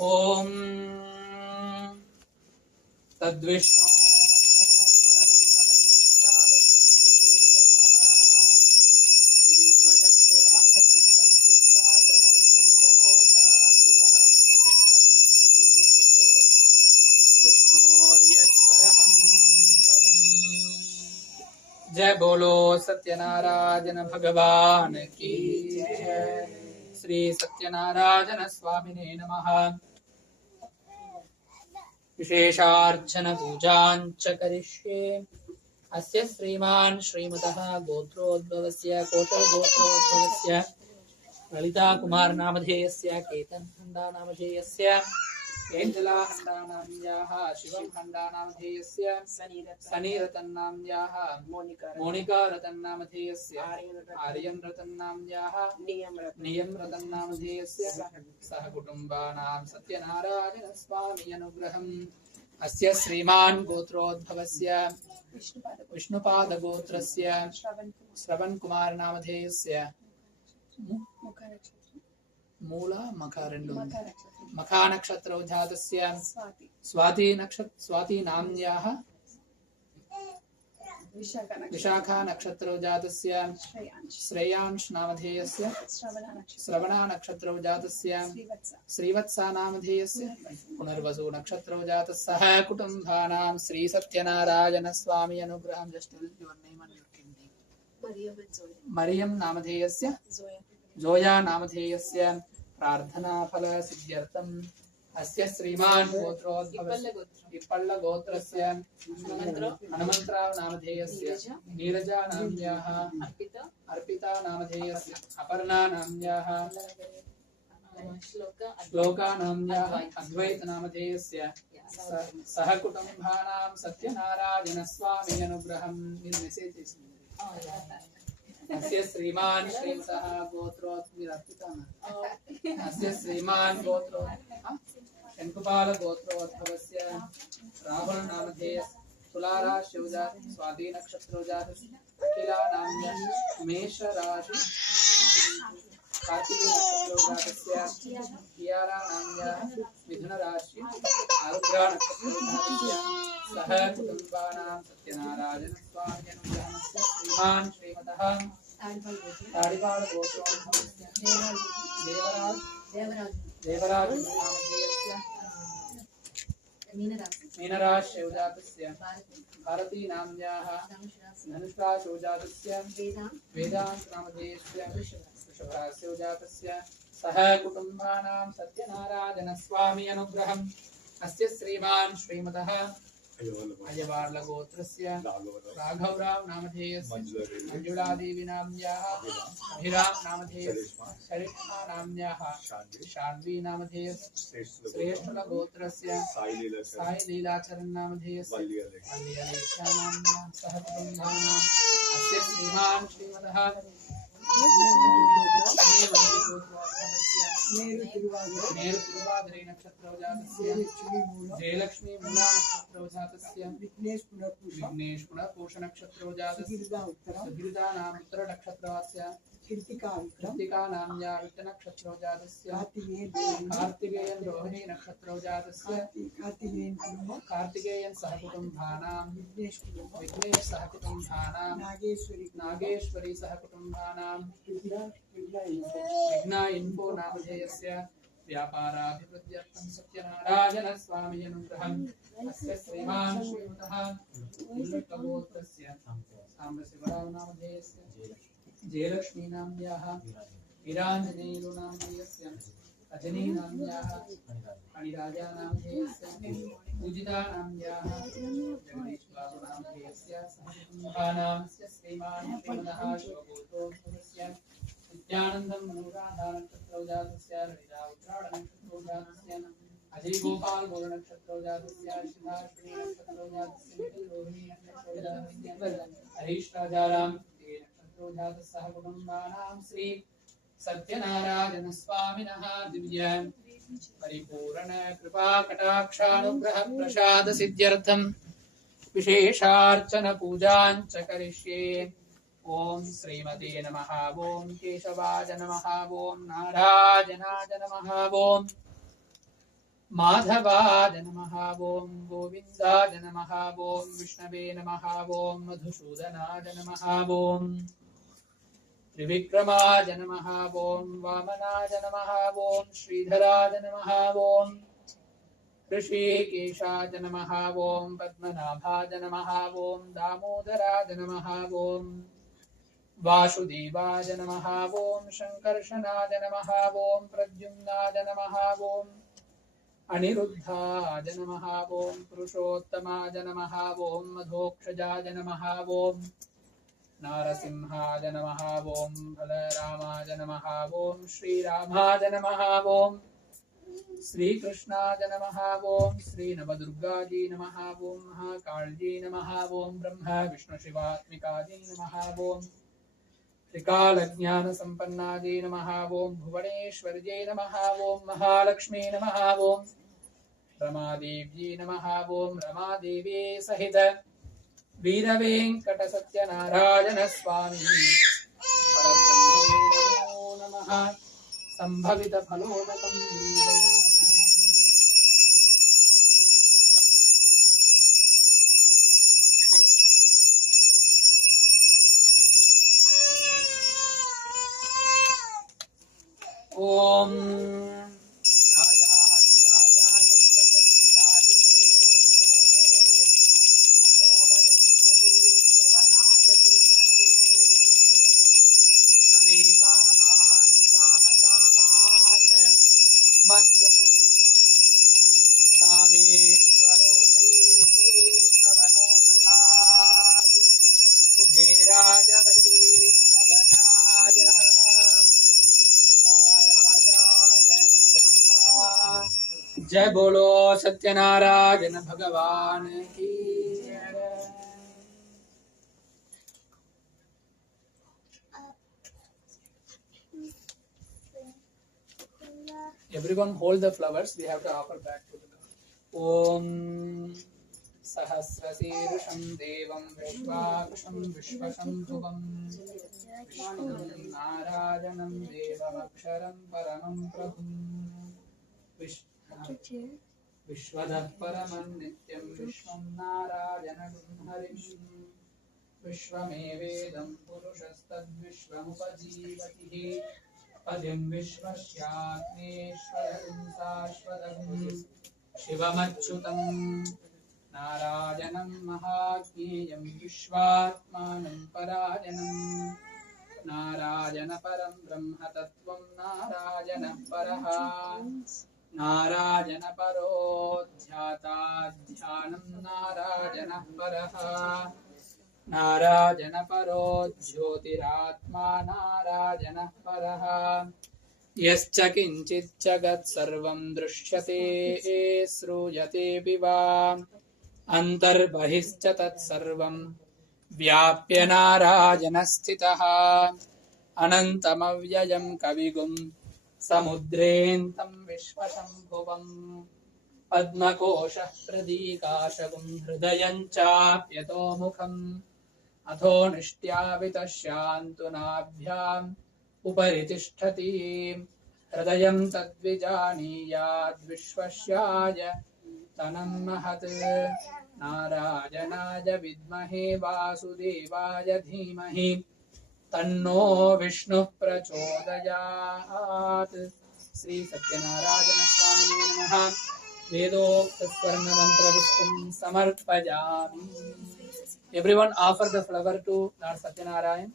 ఓం తద్విష్ణో పరమం పదం సదా పశ్యంతి సూరయః పృథివీవ చక్షురాధతం తద్విప్రాతో విపర్యవోచా ధ్రువాం తత్తనుసృతే విష్ణోర్యత్ పరమం పదం. జయ బోలో సత్యనారాయణ భగవాన్ కీ జయ. శ్రీ సత్యనారాయణ స్వామినే నమః. विशेषार्चन पूजाञ्च करिष्ये अस्य श्रीमान् श्रीमतः गोत्रोद्भवस्य कोशलगोत्रोद्भवस्य ललिता कुमार नामधेयस्य केतन हंडा नामधेयस्य एंजला हंडा नाम्याः शिवम हंडा नामधेयस्य सनी रतन नाम्याः मोनिका रतन नामधेयस्य आर्यन रतन नाम्याः नियम रतन नामधेयस्य सह कुटुंबानां सत्यनारायण स्वामी अनुग्रहम् अस्य श्रीमान् गोत्रोद्भवस्य विष्णुपाद गोत्रस्य श्रवण कुमार नामधेयस्य मूला मखा नक्षत्रौ जातस्य स्वाति नाम्याः विशाखा नक्षत्रौ जातस्य श्रेयांश नामधेयस्य श्रवणा नक्षत्रौ जातस्य श्रीवत्सा नामधेयस्य पुनर्वसु नक्षत्रौ जातस्य कुटुंबानां श्री सत्यनारायण स्वामी अनुग्रहं मरियम नामधेयस्य जोया नामधेयस्य प्रार्थना फल सिद्ध्यर्थम् अस्य श्रीमान् गोत्रोद्भवस्य गोत्रस्य हनुमन्तराव नामधेयस्य नीरजा नाम्याः अर्पिता नामधेयस्य अपर्णा नाम्याः श्लोका नाम्याः अद्वैत नामधेयस्य सह कुटुंबानां सत्यनारायण स्वामी अनुग्रहं मेसेज अस्य श्रीमान् श्रीमतः अस्य श्रीमान् गोत्रो शंकुपाल गोत्रोद्भवस्य राहुल नामधेयस्य तुलाराशिं स्वाति नक्षत्रो जातस्य अखिला नाम्या मेष राशि कार्तिके नक्षत्रो जातस्य कियारा नाम्या मिथुन राशि आरुद्रा नक्षत्रो जातस्य सह कुटुंबानां सत्यनारायण स्वामी अनुग्रहस्य श्रीमान् श्रीमतः ताडिपाल गोत्रोद्भवस्य देवराज नामधेयस्य मीनराशिं जातस्य भारती नाम्याः धनुषराशिं जातस्य वेदांत नामधेयस्य वृषभराशिं जातस्य सह कुटुंबानां सत्यनारायण स्वामी अनुग्रहम् अस्य श्रीमान् श्रीमतः अयवार्ल गोत्रस्य राघवराव नामधेयस्य मंजुला देवी नाम्याः अभिराम नामधेयस्य शरिष्ठा नाम्याः शान्वी नामधेयस्य श्रेष्ठल गोत्रस्य साई लीलाचरण नामधेयस्य वल्लियलेख्या नाम्याः सह कुटुंबानां अस्य श्रीमान् श्रीमतः नेरु तिरुवादिरे नक्षत्रौ जातस्य जयलक्ष्मी मूला नक्षत्रौ जातस्य विघ्नेश पुनर्पूष नक्षत्रौ जातस्य सुहृदा नाम उत्तर नक्षत्रस्य कृतिका नाम्या विट्ट नक्षत्रौ जातस्य कार्तिकेयन रोहिणी नक्षत्रौ जातस्य कार्तिकेयन सह कुटुंबानां विघ्नेश सह कुटुंबानां नागेश्वरी सह कुटुंबानां विघ्ना इन्फो नामधेयस्य व्यापाराभिवृद्ध्यर्थं सत्यनारायण स्वामी अनुग्रहम् अस्य श्रीमान् श्रीमतः गोत्रस्य साम्बशिवराव नामधेयस्य जयलक्ष्मी नाम्याः वीराञ्जनेयो नामधेयस्य अजनी नाम्याः फणिराजा नामधेयस्य पूजिता नाम्याः जगदीश बाबू नामधेयस्य सहकुटुम्बानां श्रीमान् श्रीमतः शिवगोत्रोद्भवस्य नित्यानन्दं मनोराधा नक्षत्रौ जातस्य ललिता उत्तरायण नक्षत्रौ जातस्य अजय गोपाल गोल नक्षत्रौ जातस्य सिद्धाश्विनी नक्षत्रौ जातस्य रोहिणी नक्षत्रौ जातस्य हरीश राजाराम नक्षत्रौ जातस्य कुटुम्बानां श्री सत्यनारायण स्वामिनः दिव्य परिपूर्ण कृपा कटाक्षानुग्रह प्रसाद सिद्ध्यर्थं विशेषार्चन पूजाञ्च करिष्ये। ओम श्रीमते नमः। ओम केशवाय नमः। ओम नारायणाय नमः। ओम माधवाय नमः। ओम गोविन्दाय नमः। ओम विष्णवे नमः। ओम मधुसूदनाय नमः। ओम त्रिविक्रमाय नमः। ओम वामनाय नमः। ओम श्रीधराय नमः। ओम ऋषिकेशाय नमः। ओम पद्मनाभाय नमः। ओम दामोदराय नमः। ओम वासुदेवाय नमः। ओम शंकर्षणाय नमः। ओम प्रद्युम्नाय नमः। ओम अनिरुद्धाय नमः ओम पुरुषोत्तमाय नमः ओम मधोक्षजाय नमः ओम नारसिंहाय नमः ओम बलरामाय नमः ओम श्रीरामाय नमः ओम श्रीकृष्णाय नमः ओम श्री नवदुर्गाजी नमः ओम महाकालजी नमः ओम ब्रह्मा विष्णु शिवात्मिकाजी नमः ओम त्रिकालज्ञान संपन्नाजी नमः ओम भुवनेश्वर्यै नमः ओम महालक्ष्मी नमः ओम रमादेवी नमः ओम रमादेवी सहित वीरवेंकट सत्यनारायण स्वामी परब्रह्मणे नमो नमः संभवित फलोदकं ओम राजाधिराजाय प्रसन्नताहिने नमो वयं वैश्रवणाय कुर्महे समे कामान् कामकामाय मह्यं कामेश्वरो वैश्रवणो दधातु कुबेराय वैश्रवणाय महाराजाय नमः। जय बोलो सत्यनारायण भगवान की जय। Everyone hold the flowers. We have to offer back to the Lord. Om सहस्रशीर्षं देवं विश्वाक्षं विश्वशम्भुवं विष्णुं नारायणं देवमक्षरं परमं प्रभुं विश्वदः परमं नित्यं विश्वं नारायणं हरिं विश्वमेवेदं पुरुषस्तद्विश्वमुपजीवति पदिं विश्वस्यात्मेश्वरं शाश्वतं शिवमच्युतं नारायणं महाज्ञेयं विश्वात्मानं परायणं नारायणपरं ब्रह्म तत्त्वं नारायणः परः नारायणपरो ध्याताध्यानं नारायणः परः नारायणपरो ज्योतिरात्मा नारायणः परः यश्च किञ्चित् जगत् सर्वं दृश्यते श्रूयतेऽपि वा अन्तर्बहिश्च तत्सर्वं व्याप्य नारायणः स्थितः अनन्तमव्ययं कविगुं समुद्रेऽन्तं विश्वशम्भुवं पद्मकोशः प्रदीकाशगुं हृदयं चाप्यतोमुखम् अथो निष्ट्यावितश्यान्तु नाभ्याम् उपरि तिष्ठति हृदयं तद्विजानीयाद्विश्वस्याय तनं महत् नारायणाय विद्महे वासुदेवाय धीमहि तन्नो विष्णुः प्रचोदयात्। श्री सत्यनारायण स्वामिने नमः। वेदोक्त स्वर्ण मंत्र पुष्पं समर्पयामि। Everyone offer the flower to Lord Satyanarayana.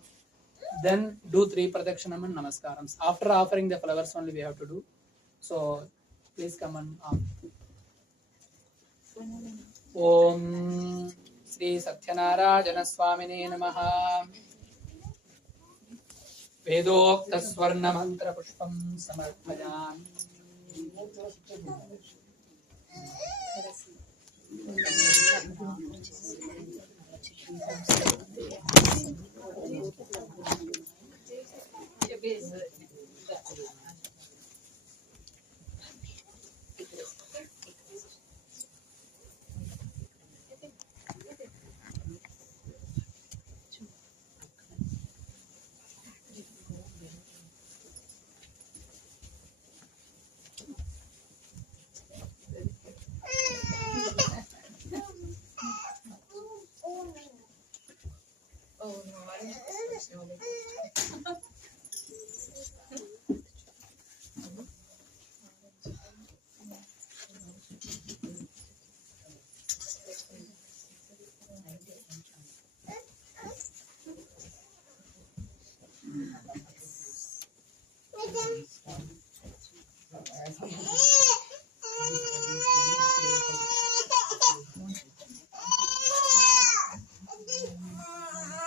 Then do 3 pradakshina and namaskarams. After offering the flowers only we have to do. So please come and Om Sri Sathyanarayana Swamine Namaha. Vedokta Swarna Mantra Pushpam Samarpayami.